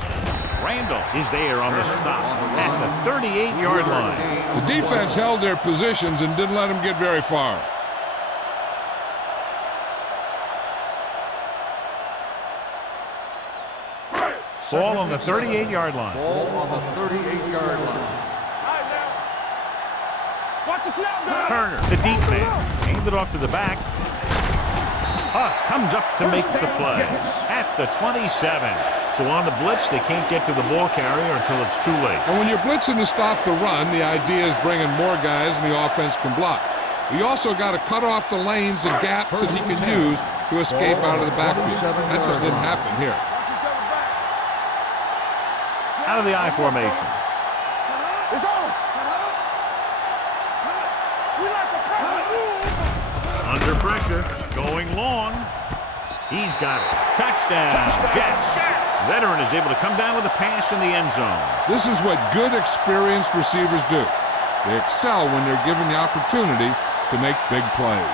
Randall is there on the stop at the 38-yard line. The defense held their positions and didn't let them get very far. Ball on the 38-yard line. Ball on the 38-yard line. Watch the snap, man. Turner, the deep man. Handed off to the back. Huff comes up to make the play at the 27. So on the blitz, they can't get to the ball carrier until it's too late. And when you're blitzing to stop the run, the idea is bringing more guys and the offense can block. You also got to cut off the lanes and gaps that he can use to escape out of the backfield. That just didn't happen here. Out of the I formation. It's on. We like to pass. Under pressure, going long. He's got it. Touchdown, Jets. Veteran is able to come down with a pass in the end zone. This is what good, experienced receivers do. They excel when they're given the opportunity to make big plays.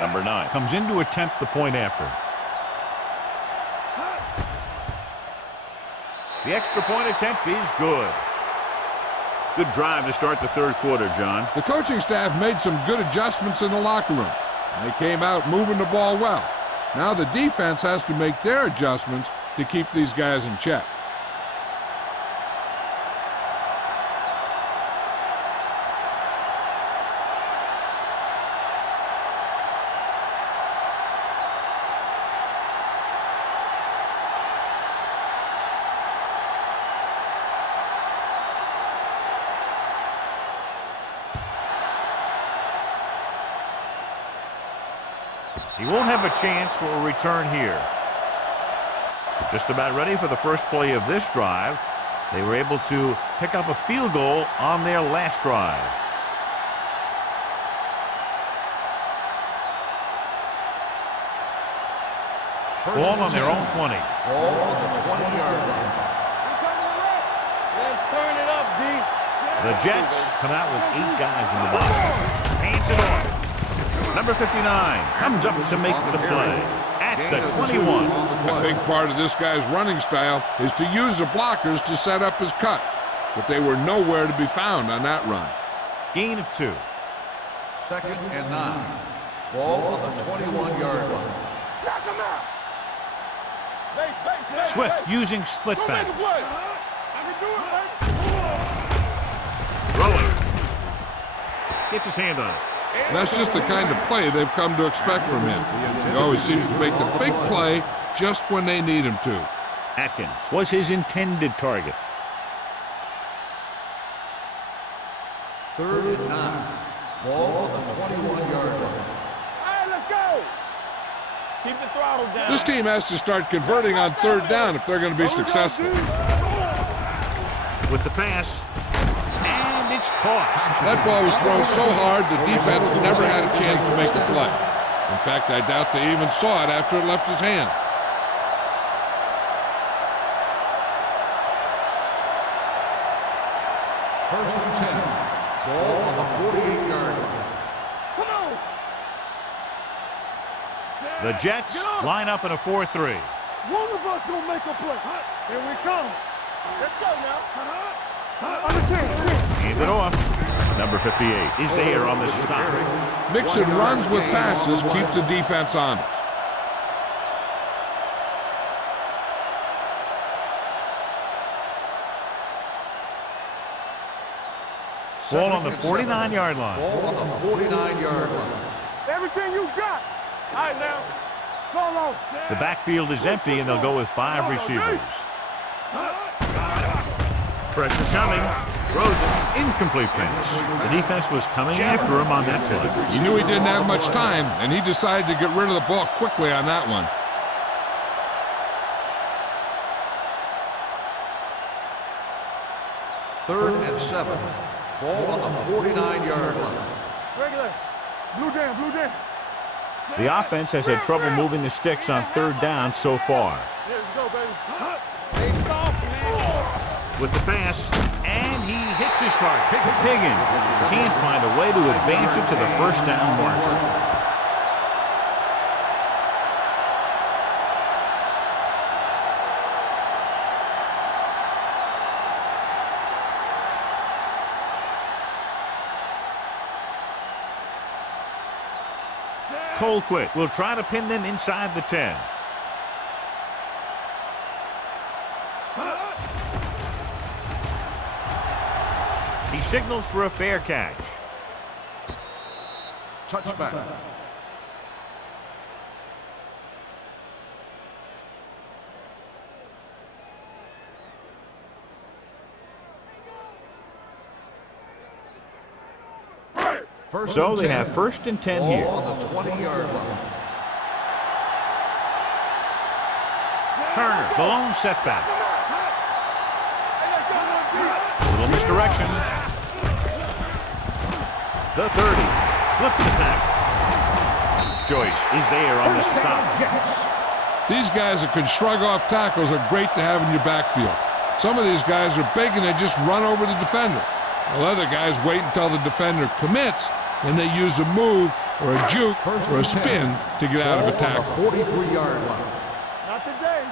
Number 9 comes in to attempt the point after. The extra point attempt is good. Good drive to start the third quarter, John. The coaching staff made some good adjustments in the locker room. They came out moving the ball well. Now the defense has to make their adjustments to keep these guys in check. He won't have a chance for a return here. Just about ready for the first play of this drive. They were able to pick up a field goal on their last drive. Ball on their own 20. Ball on the 20-yard line. Let's turn it up, D. The Jets come out with 8 guys in the box. Hands it off. Number 59 comes up to make the play at the 21. A big part of this guy's running style is to use the blockers to set up his cut, but they were nowhere to be found on that run. Gain of 2. 2nd and 9. Ball on the 21-yard line. Knock him out. Swift using split Go make backs. a play. I can do it, Throwing. Gets his hand on it. That's just the kind of play they've come to expect from him. He always seems to make the big play just when they need him to. Atkins was his intended target. 3rd and 9. Ball on the 21-yard line. All right, let's go. Keep the throttle down. This team has to start converting on 3rd down if they're going to be successful. With the pass. And it's caught. That ball was thrown so hard the defense never had a chance to make a play. In fact, I doubt they even saw it after it left his hand. First and 10. Ball on the 48-yard line. Come on. The Jets line up in a 4-3. One of us gonna make a play. Here we come. Let's go now. On the 10. Hand it off. Number 58 is there on the stop. Mixing runs with passes keeps the defense honest. Ball on the 49-yard line. Ball on the 49-yard line. Everything you got. All right, now. Solo. The backfield is empty, and they'll go with 5 receivers. Pressure coming. Throws it. Incomplete pass. The defense was coming after him on that play. He knew he didn't have much time, and he decided to get rid of the ball quickly on that one. Third and 7. Ball on the 49-yard line. Regular. Blue down. The offense has had trouble moving the sticks on 3rd down so far. Here we go, baby. Hey, soft, man. With the pass, and he hits his target. Higgins can't find a way to advance it to the 1st down marker. Colquitt will try to pin them inside the 10. He signals for a fair catch. Touchback. So they have 1st and 10 here. Ball on the 20-yard line. Turner, the lone setback. Little misdirection. The 30 slips the tackle. Joyce is there on the stop. These guys that can shrug off tackles are great to have in your backfield. Some of these guys are big and they just run over the defender. While other guys wait until the defender commits, and they use a move or a juke or a spin to get out of a tackle. 43-yard line. Not today.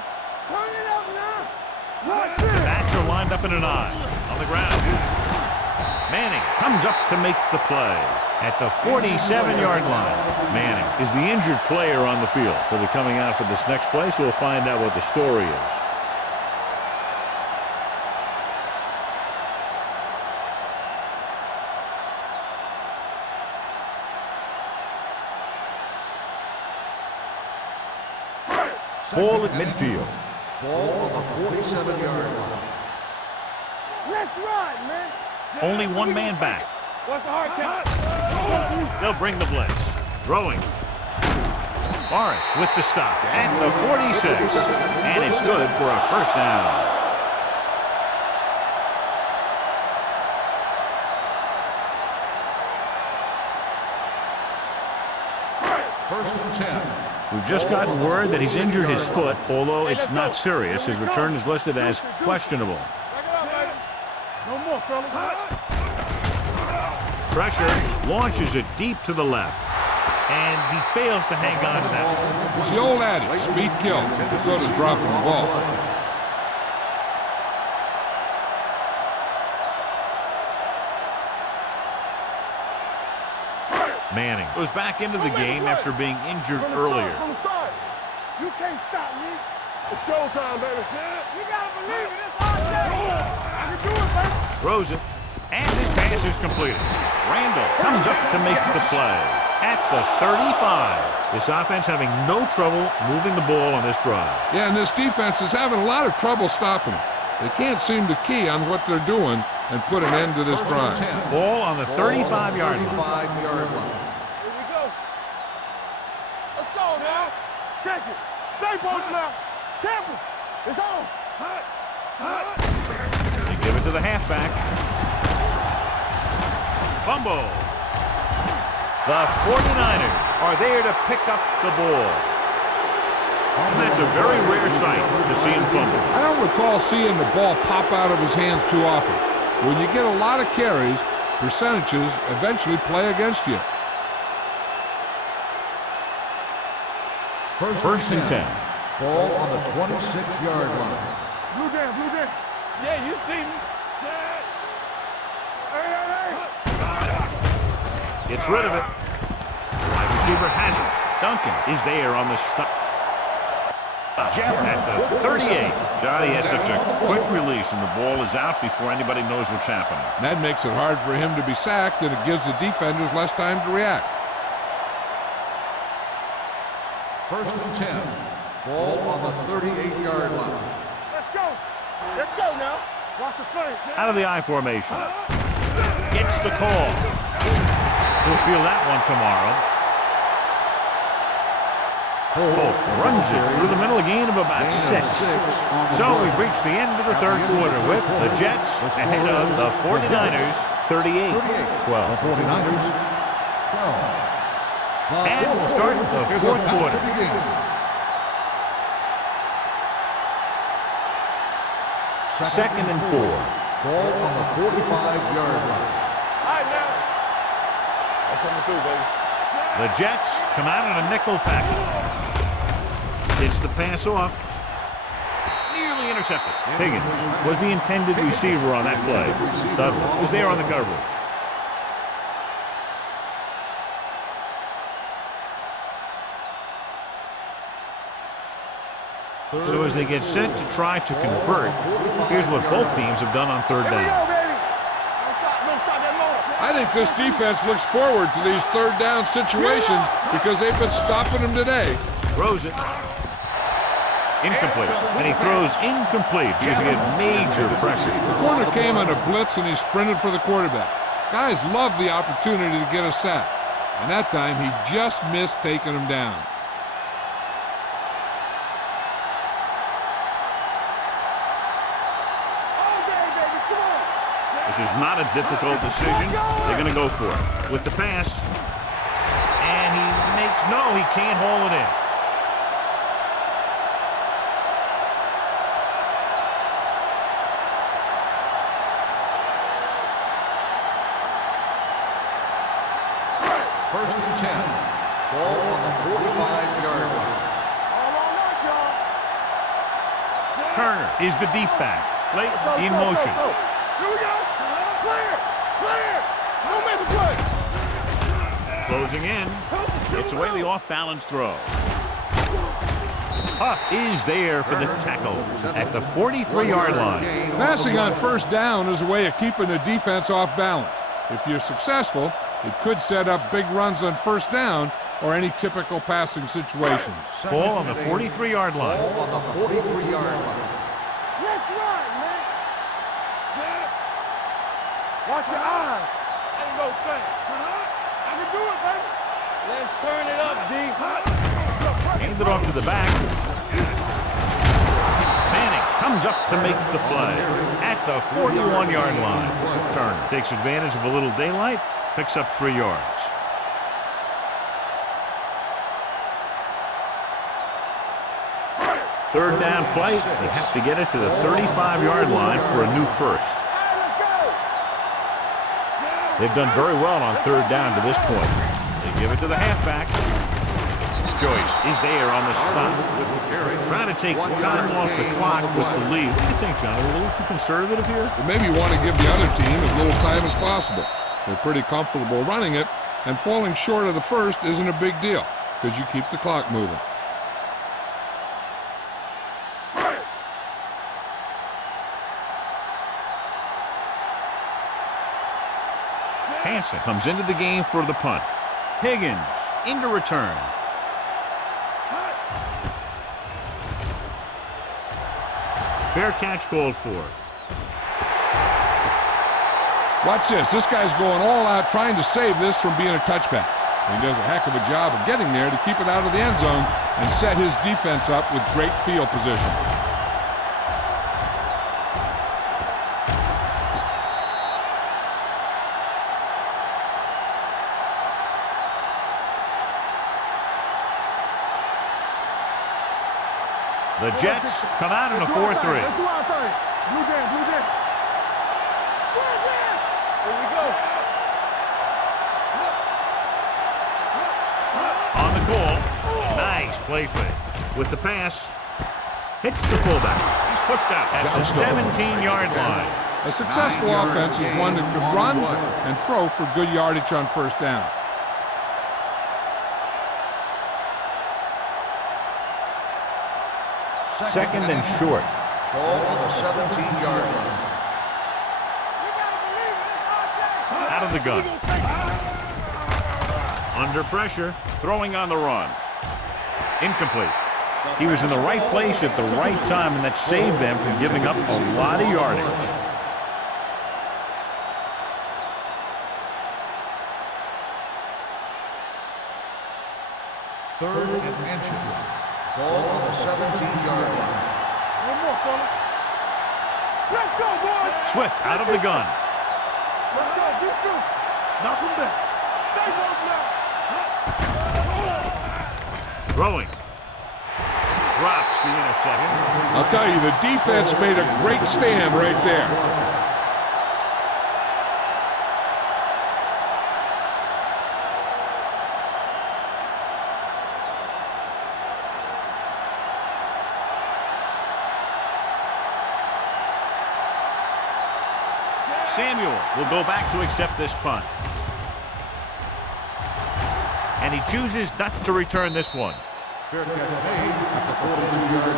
Turn it up now. The backs are lined up in an I. On the ground. Manning comes up to make the play at the 47-yard line. Manning is the injured player on the field. He'll be coming out for this next play, so we'll find out what the story is. Ball at midfield. Ball on the 47-yard line. Let's run, man. Only one man back. What's the hard count? They'll bring the blitz. Throwing. Forrest with the stop at the 46. And it's good for a first down. First and 10. We've just gotten word that he's injured his foot, although it's not serious. His return is listed as questionable. No more, fellas. Pressure launches it deep to the left. And he fails to hang on to that. It's the old adage, speed kills, but so does dropping the ball. Manning goes back into the game after being injured earlier. From the start. You can't stop me. It's showtime, baby. You gotta believe it. It's our day. I can do it, baby. Throws it. And this pass is completed. Randall comes up to make the play at the 35. This offense having no trouble moving the ball on this drive. Yeah, and this defense is having a lot of trouble stopping it. They can't seem to key on what they're doing and put an end to this drive. Ball on the 35-yard line. Here we go. Let's go now. Check it. Stay posted now. Temple. It's on. They give it to the halfback. Fumble. The 49ers are there to pick up the ball. And that's a very rare sight to see him fumble. I don't recall seeing the ball pop out of his hands too often. When you get a lot of carries, percentages eventually play against you. First and 10. Ball on the 26-yard line. Blue down, blue down. Yeah, you see me. Gets rid of it. Wide receiver has it. Duncan is there on the stop. At the 38. Johnny has such a quick release, and the ball is out before anybody knows what's happening. And that makes it hard for him to be sacked, and it gives the defenders less time to react. First and 10. Ball on the 38-yard line. Let's go. Let's go now. Watch the play. Out of the I formation. Gets the call. He'll feel that one tomorrow. Runs it through the middle, a gain of about 6. So we've reached the end of the third quarter with the Jets ahead of the 49ers 38-12. The 49ers 12. And we'll start the fourth quarter. Second and 4. Ball on the 45-yard line. All right, now. I'm coming through, baby. The Jets come out in a nickel package. Gets the pass off. Nearly intercepted. Higgins was the intended receiver on that play. Dudley was there on the coverage. So as they get set to try to convert, here's what both teams have done on third Here we go, down. baby. Don't stop that motor. I think this defense looks forward to these third down situations because they've been stopping them today. Throws it. Incomplete. And he throws incomplete because he had major pressure. The corner came on a blitz and he sprinted for the quarterback. Guys love the opportunity to get a sack. And that time he just missed taking him down. This is not a difficult decision. They're going to go for it. With the pass. And he makes, no, he can't haul it in. First and 10. Ball on the 45-yard line. Turner is the deep back. Late in motion. Here we go. Clear. Clear. Don't make the play. Closing in. Gets away the off-balance throw. Huff is there for the tackle at the 43-yard line. Passing on first down is a way of keeping the defense off balance. If you're successful, it could set up big runs on first down or any typical passing situations. Ball on the 43-yard line. Ball on the 43-yard line. Let's run, man. Watch your eyes. I can go fast. I can do it, baby. Let's turn it up, D. Hand it off to the back. Manning comes up to make the play at the 41-yard line. Turner takes advantage of a little daylight, picks up 3 yards. Third down play, they have to get it to the 35-yard line for a new first. They've done very well on third down to this point. They give it to the halfback. Joyce is there on the stop. Trying to take time off the clock with the lead. What do you think, John? Are we a little too conservative here? They maybe want to give the other team as little time as possible. They're pretty comfortable running it, and falling short of the first isn't a big deal because you keep the clock moving. Hansen comes into the game for the punt. Higgins into return. Fair catch called for. Watch this. This guy's going all out trying to save this from being a touchback. He does a heck of a job of getting there to keep it out of the end zone and set his defense up with great field position. The Jets come out in a 4-3. Let's do our thing. Blue jam, blue jam. Here we go. On the call. Nice play fake. With the pass, hits the fullback. He's pushed out at the 17-yard line. A successful offense is one that could run and throw for good yardage on first down. Second and short. Ball on the 17-yard line. Out of the gun. Under pressure, throwing on the run. Incomplete. He was in the right place at the right time, and that saved them from giving up a lot of yardage. Third and inches. Ball on the 17-yard line. One more, fella. Let's go, boys. Swift out of the gun. Let's go. Defense. Knock him back. Stay low now. Throwing. Drops the interception. I'll tell you, the defense made a great stand right there. Samuel will go back to accept this punt. And he chooses not to return this one. Fair catch made at the 42-yard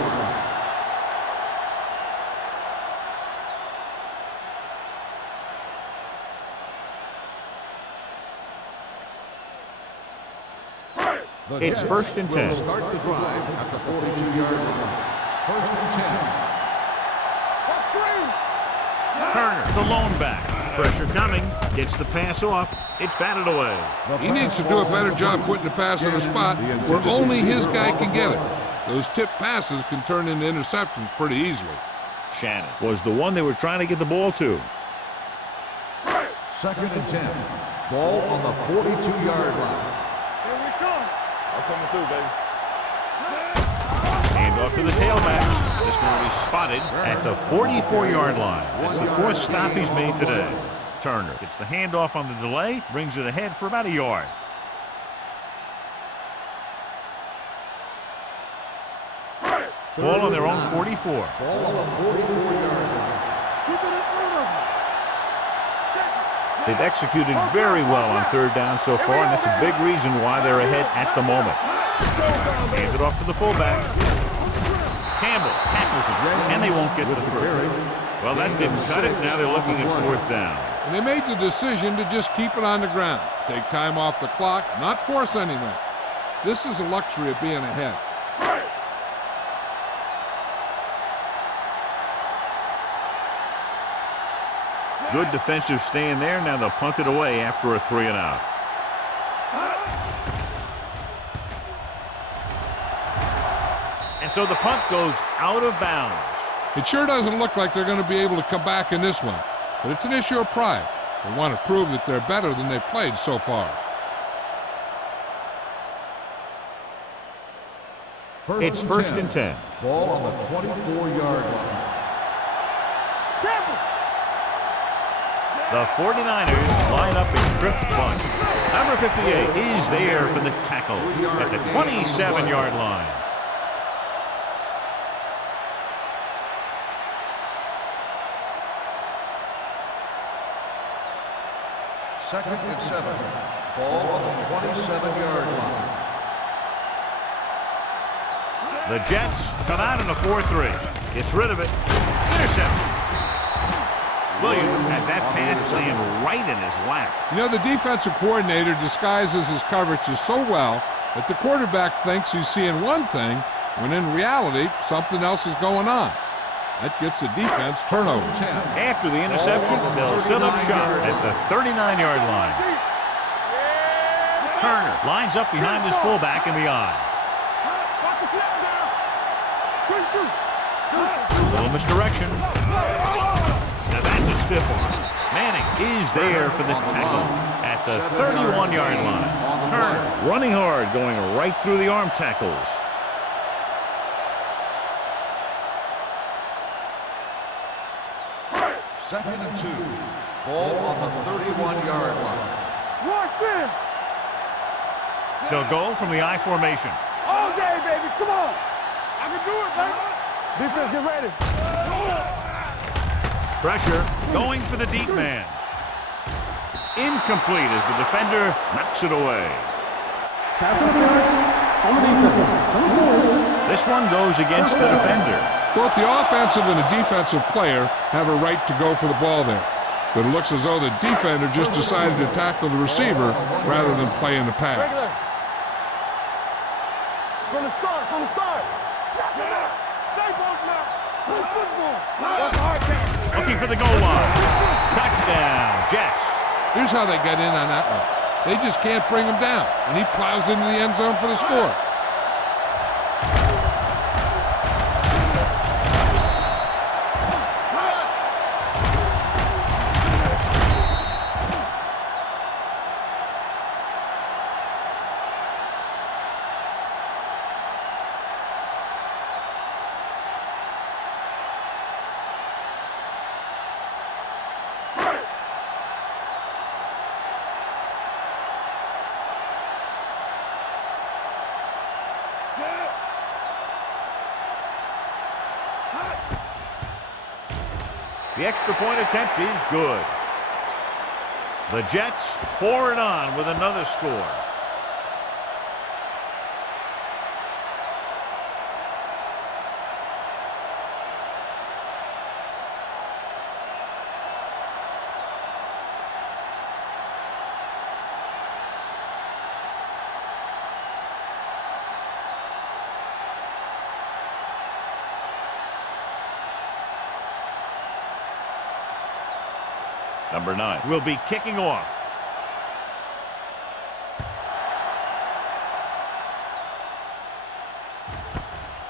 line. It's first and 10. Start the drive at the 42-yard line. First and 10. Turner, the lone back. Pressure coming. Gets the pass off. It's batted away. He needs to do a better job putting the pass in a spot where only his guy can get it. Those tip passes can turn into interceptions pretty easily. Shannon was the one they were trying to get the ball to. Second and 10. Ball on the 42-yard line. Here we come. I'm coming through, baby. Hand off to the tailback. This one will be spotted at the 44-yard line. That's the fourth stop he's made today. Turner gets the handoff on the delay, brings it ahead for about a yard. Ball on their own 44. Ball on the 44-yard line. Keep it in front of him. They've executed very well on third down so far, and that's a big reason why they're ahead at the moment. Hand it off to the fullback. Campbell tackles him, and they won't get the first. Well, that didn't cut it. Now they're looking at fourth down. And they made the decision to just keep it on the ground. Take time off the clock, not force anything. This is a luxury of being ahead. Good defensive stand there. Now they'll punt it away after a 3-and-out. And so the punt goes out of bounds. It sure doesn't look like they're going to be able to come back in this one, but it's an issue of pride. They want to prove that they're better than they've played so far. It's first and 10. Ball on the 24-yard line. The 49ers line up in trips bunch. Number 58 is there for the tackle at the 27-yard line. Second and 7. Ball on the 27-yard line. The Jets come out in a 4-3. Gets rid of it. Interception. Williams had that pass land right in his lap. You know, the defensive coordinator disguises his coverages so well that the quarterback thinks he's seeing one thing when in reality something else is going on. That gets the defense turnover. After the interception, they'll set up shop at the 39-yard line. Turner lines up behind his fullback in the eye. Little misdirection. Now that's a stiff one. Manning is there for the tackle at the 31-yard line. Turner running hard, going right through the arm tackles. Second and 2. Ball on the 31-yard line. Watch in. They'll go from the I formation. All day, baby. Come on. I can do it, baby. Defense, get ready. Pressure going for the deep man. Incomplete as the defender knocks it away. Pass interference on the defense. Number 4. This one goes against the defender. Both the offensive and the defensive player have a right to go for the ball there. But it looks as though the defender just decided to tackle the receiver rather than play in the pass. Regular. From the start, from the start. Stay both now. Play football. That's a hard catch. Looking for the goal line. Touchdown, Jets. Here's how they get in on that one. They just can't bring him down, and he plows into the end zone for the score. The extra point attempt is good. The Jets pour it on with another score. Number 9 will be kicking off.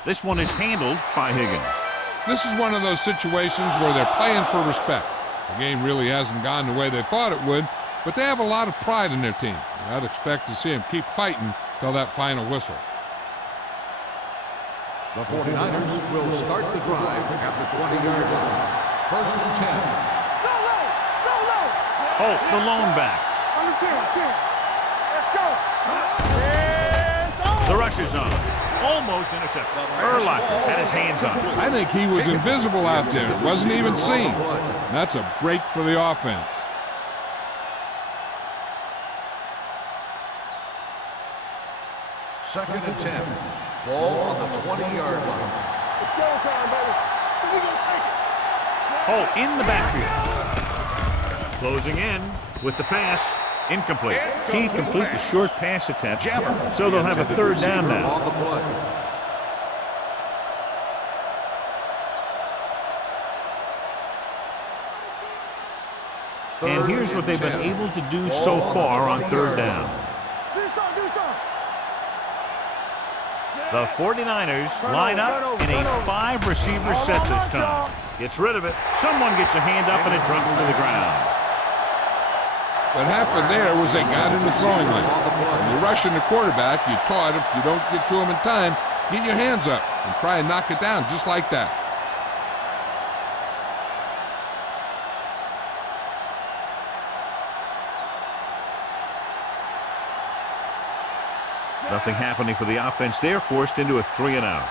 This one is handled by Higgins. This is one of those situations where they're playing for respect. The game really hasn't gone the way they thought it would, but they have a lot of pride in their team. I'd expect to see them keep fighting till that final whistle. The 49ers will start the drive at the 20-yard line. First and 10. Oh, the lone back. On the 10. Let's go. The rush is on. Almost intercepted. Urlacher had his hands on it. I think he was invisible out there. Wasn't even seen. That's a break for the offense. Second and 10. Ball on the 20-yard line. It's showtime, baby. We gonna take it. Oh, in the backfield. Closing in with the pass. Incomplete. Can't complete the short pass attempt, so they'll have a third down now. And here's what they've been able to do so far on third down. The 49ers line up in a 5-receiver set this time. Gets rid of it. Someone gets a hand up and it drops to the ground. What happened there was they got in the throwing lane. When you're rushing the quarterback, you're taught if you don't get to him in time, get your hands up and try and knock it down just like that. Nothing happening for the offense there, forced into a 3-and-out.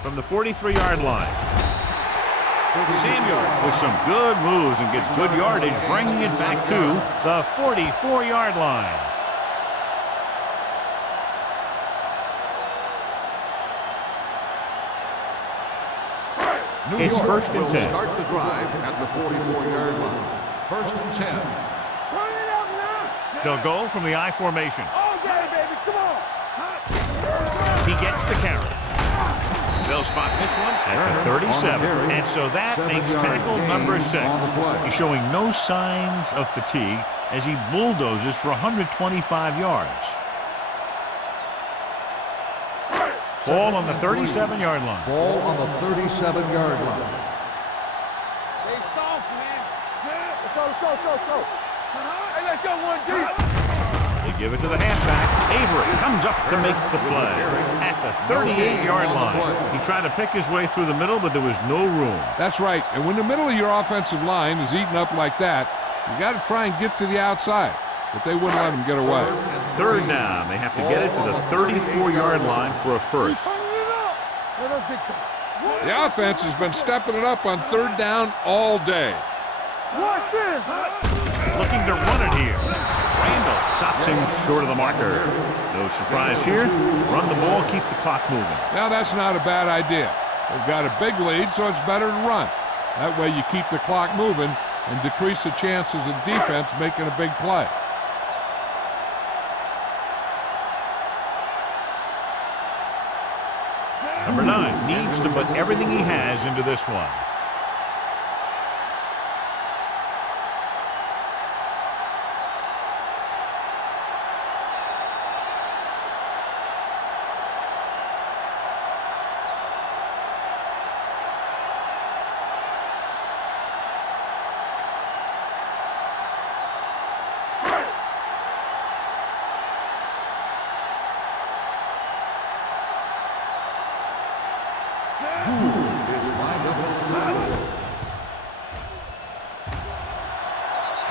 From the 43-yard line. Samuel with some good moves and gets good yardage, bringing it back to the 44-yard line. It's first and 10. Start the drive at the 44-yard line. First and 10. Turn it up now. They'll go from the I formation. All day, baby. Come on. He gets the carry. They'll spot this one at the 37. And so that makes tackle number 6. He's showing no signs of fatigue as he bulldozes for 125 yards. Ball on the 37-yard line. Ball on the 37-yard line. Stay soft, man. Let's go, let's go, let's go, let's go. Hey, let's go one deep. They give it to the halfback. Avery comes up to make the play at the 38-yard line. He tried to pick his way through the middle, but there was no room. That's right. And when the middle of your offensive line is eaten up like that, you got to try and get to the outside. But they wouldn't let him get away. Third down. They have to get it to the 34-yard line for a first. The offense has been stepping it up on third down all day. Looking to run it here. Randall stops him short of the marker. No surprise here. Run the ball, keep the clock moving. Now that's not a bad idea. They've got a big lead, so it's better to run. That way you keep the clock moving and decrease the chances of the defense making a big play. Number 9 needs to put everything he has into this one.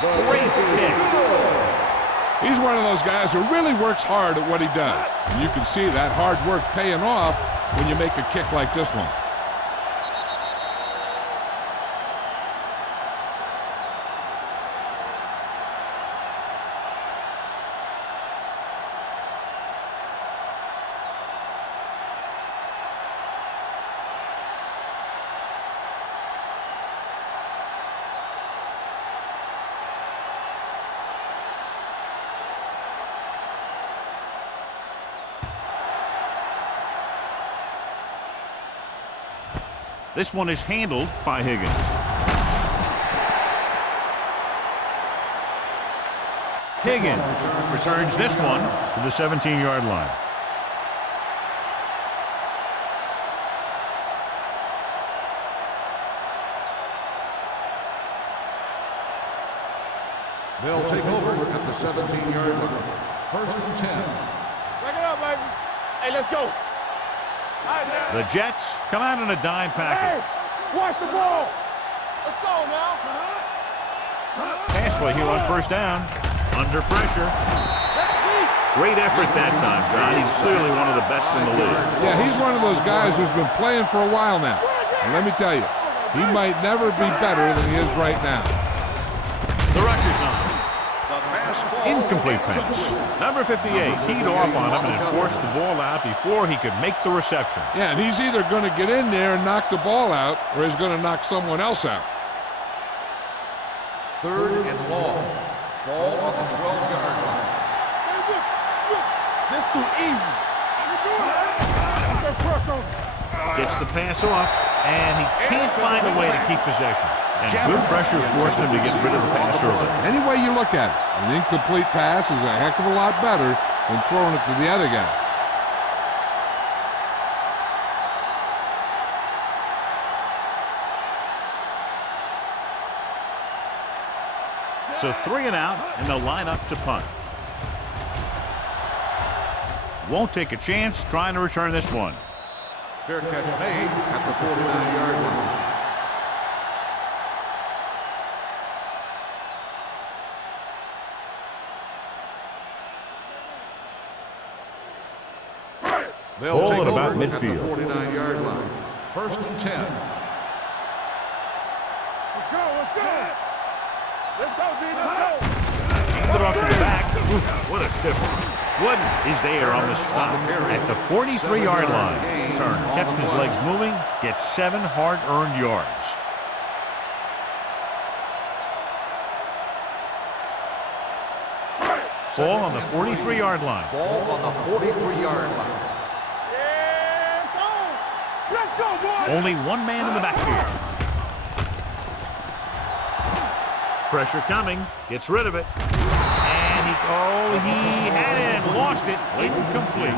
Great kick. He's one of those guys who really works hard at what he does. And you can see that hard work paying off when you make a kick like this one. This one is handled by Higgins. Higgins returns this one to the 17-yard line. They'll take over at the 17-yard line. First and 10. Break it up, baby. Hey, let's go. The Jets come out in a dime package. Hey, watch the ball. Let's go now. Pass play here on first down. Under pressure. Great effort that time, John. He's clearly one of the best in the league. Yeah, he's one of those guys who's been playing for a while now. And let me tell you, he might never be better than he is right now. The rush is on. Incomplete pass. Number 58 teed off on him and forced the ball out before he could make the reception. Yeah, and he's either going to get in there and knock the ball out, or he's going to knock someone else out. Third and long. Ball on the 12-yard line. This too easy. Gets the pass off, and he can't find a way to keep possession. And good pressure forced him to get rid of the pass early. Any way you look at it, an incomplete pass is a heck of a lot better than throwing it to the other guy. So 3 and out, and they'll line up to punt. Won't take a chance trying to return this one. Fair catch made at the 49-yard line. They'll Ball take at about over midfield. At the 49-yard line. 1st and 10. Let's go, let's go. Let's go, D, let's go. Hand it off to the back. Ooh, what a stiff one. Wooden is there on the stop at the 43-yard line. Turner kept his legs moving, gets 7 hard-earned yards. Ball on the 43-yard line. Ball on the 43-yard line. Yeah, it's on. Let's go, boy. Only one man in the backfield. Pressure coming, gets rid of it. And he had it and lost it. Incomplete.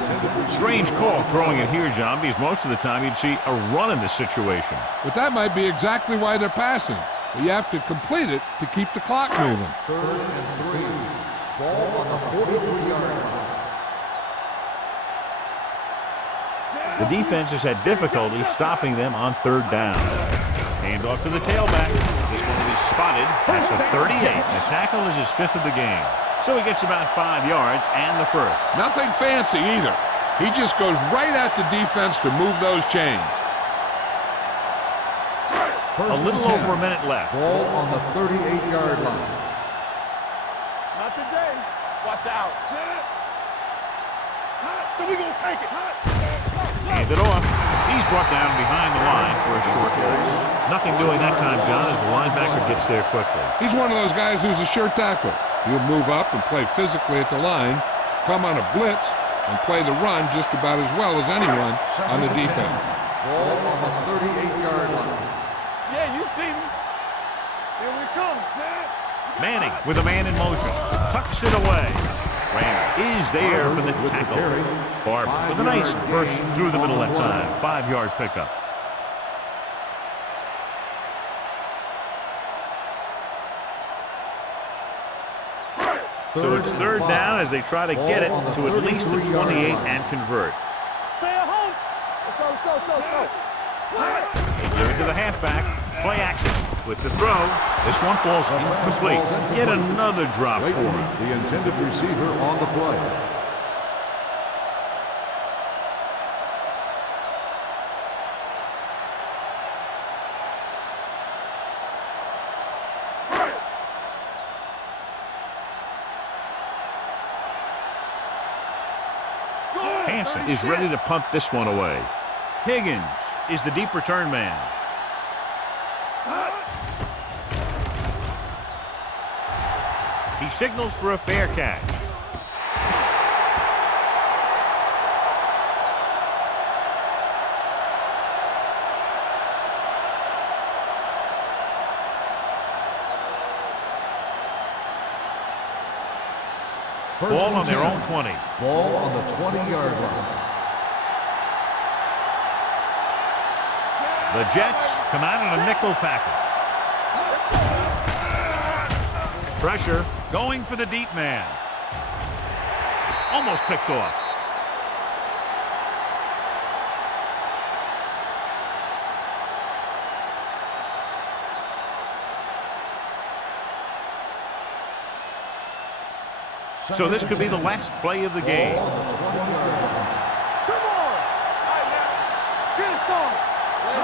Strange call throwing it here, John, because most of the time you'd see a run in this situation. But that might be exactly why they're passing. But you have to complete it to keep the clock moving. 3rd and 3. Ball on the 43-yard line. The defense has had difficulty stopping them on 3rd down. Hand off to the tailback. This one will be spotted at the 38. The tackle is his 5th of the game. So he gets about 5 yards and the 1st. Nothing fancy either. He just goes right at the defense to move those chains. A little over a minute left. Ball on the 38-yard line. Not today. Watch out. Set. Hot. So we gonna take it. Hot. Hand it off. He's brought down behind the line for a short loss. Nothing doing that time, John, as the linebacker gets there quickly. He's one of those guys who's a sure tackler. He'll move up and play physically at the line, come on a blitz, and play the run just about as well as anyone on the defense. Ball on the 38-yard line. Yeah, you see me. Here we come. Set. Manning with a man in motion. Tucks it away. Ram is there for the tackle. Barber with a nice burst through the middle that time. 5-yard pickup. So it's 3rd down as they try to get it to at least the 28 and convert. Stay at home. Let's go, let's go, let's go, let's go. They give it to the halfback. Play action with the throw. This one falls incomplete. Yet another drop for him. The intended receiver on the play. Hansen is ready to punt this one away. Higgins is the deep return man. He signals for a fair catch. Ball on their own 20. Ball on the 20-yard line. The Jets come out in a nickel package. Pressure going for the deep man. Almost picked off. So this could be the last play of the game. Come on. All right, now. Get it on.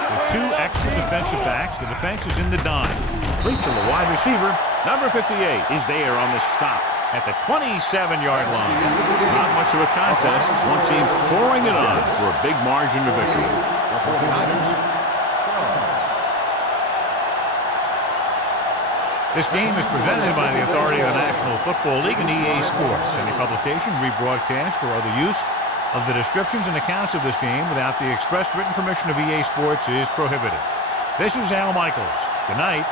With 2 extra defensive backs, the defense is in the dime. Complete to the wide receiver. Number 58 is there on the stop at the 27-yard line. Not much of a contest. One team pouring it on for a big margin of victory. The 49ers. This game is presented by the authority of the National Football League and EA Sports. Any publication, rebroadcast, or other use of the descriptions and accounts of this game without the express written permission of EA Sports is prohibited. This is Al Michaels. Good night.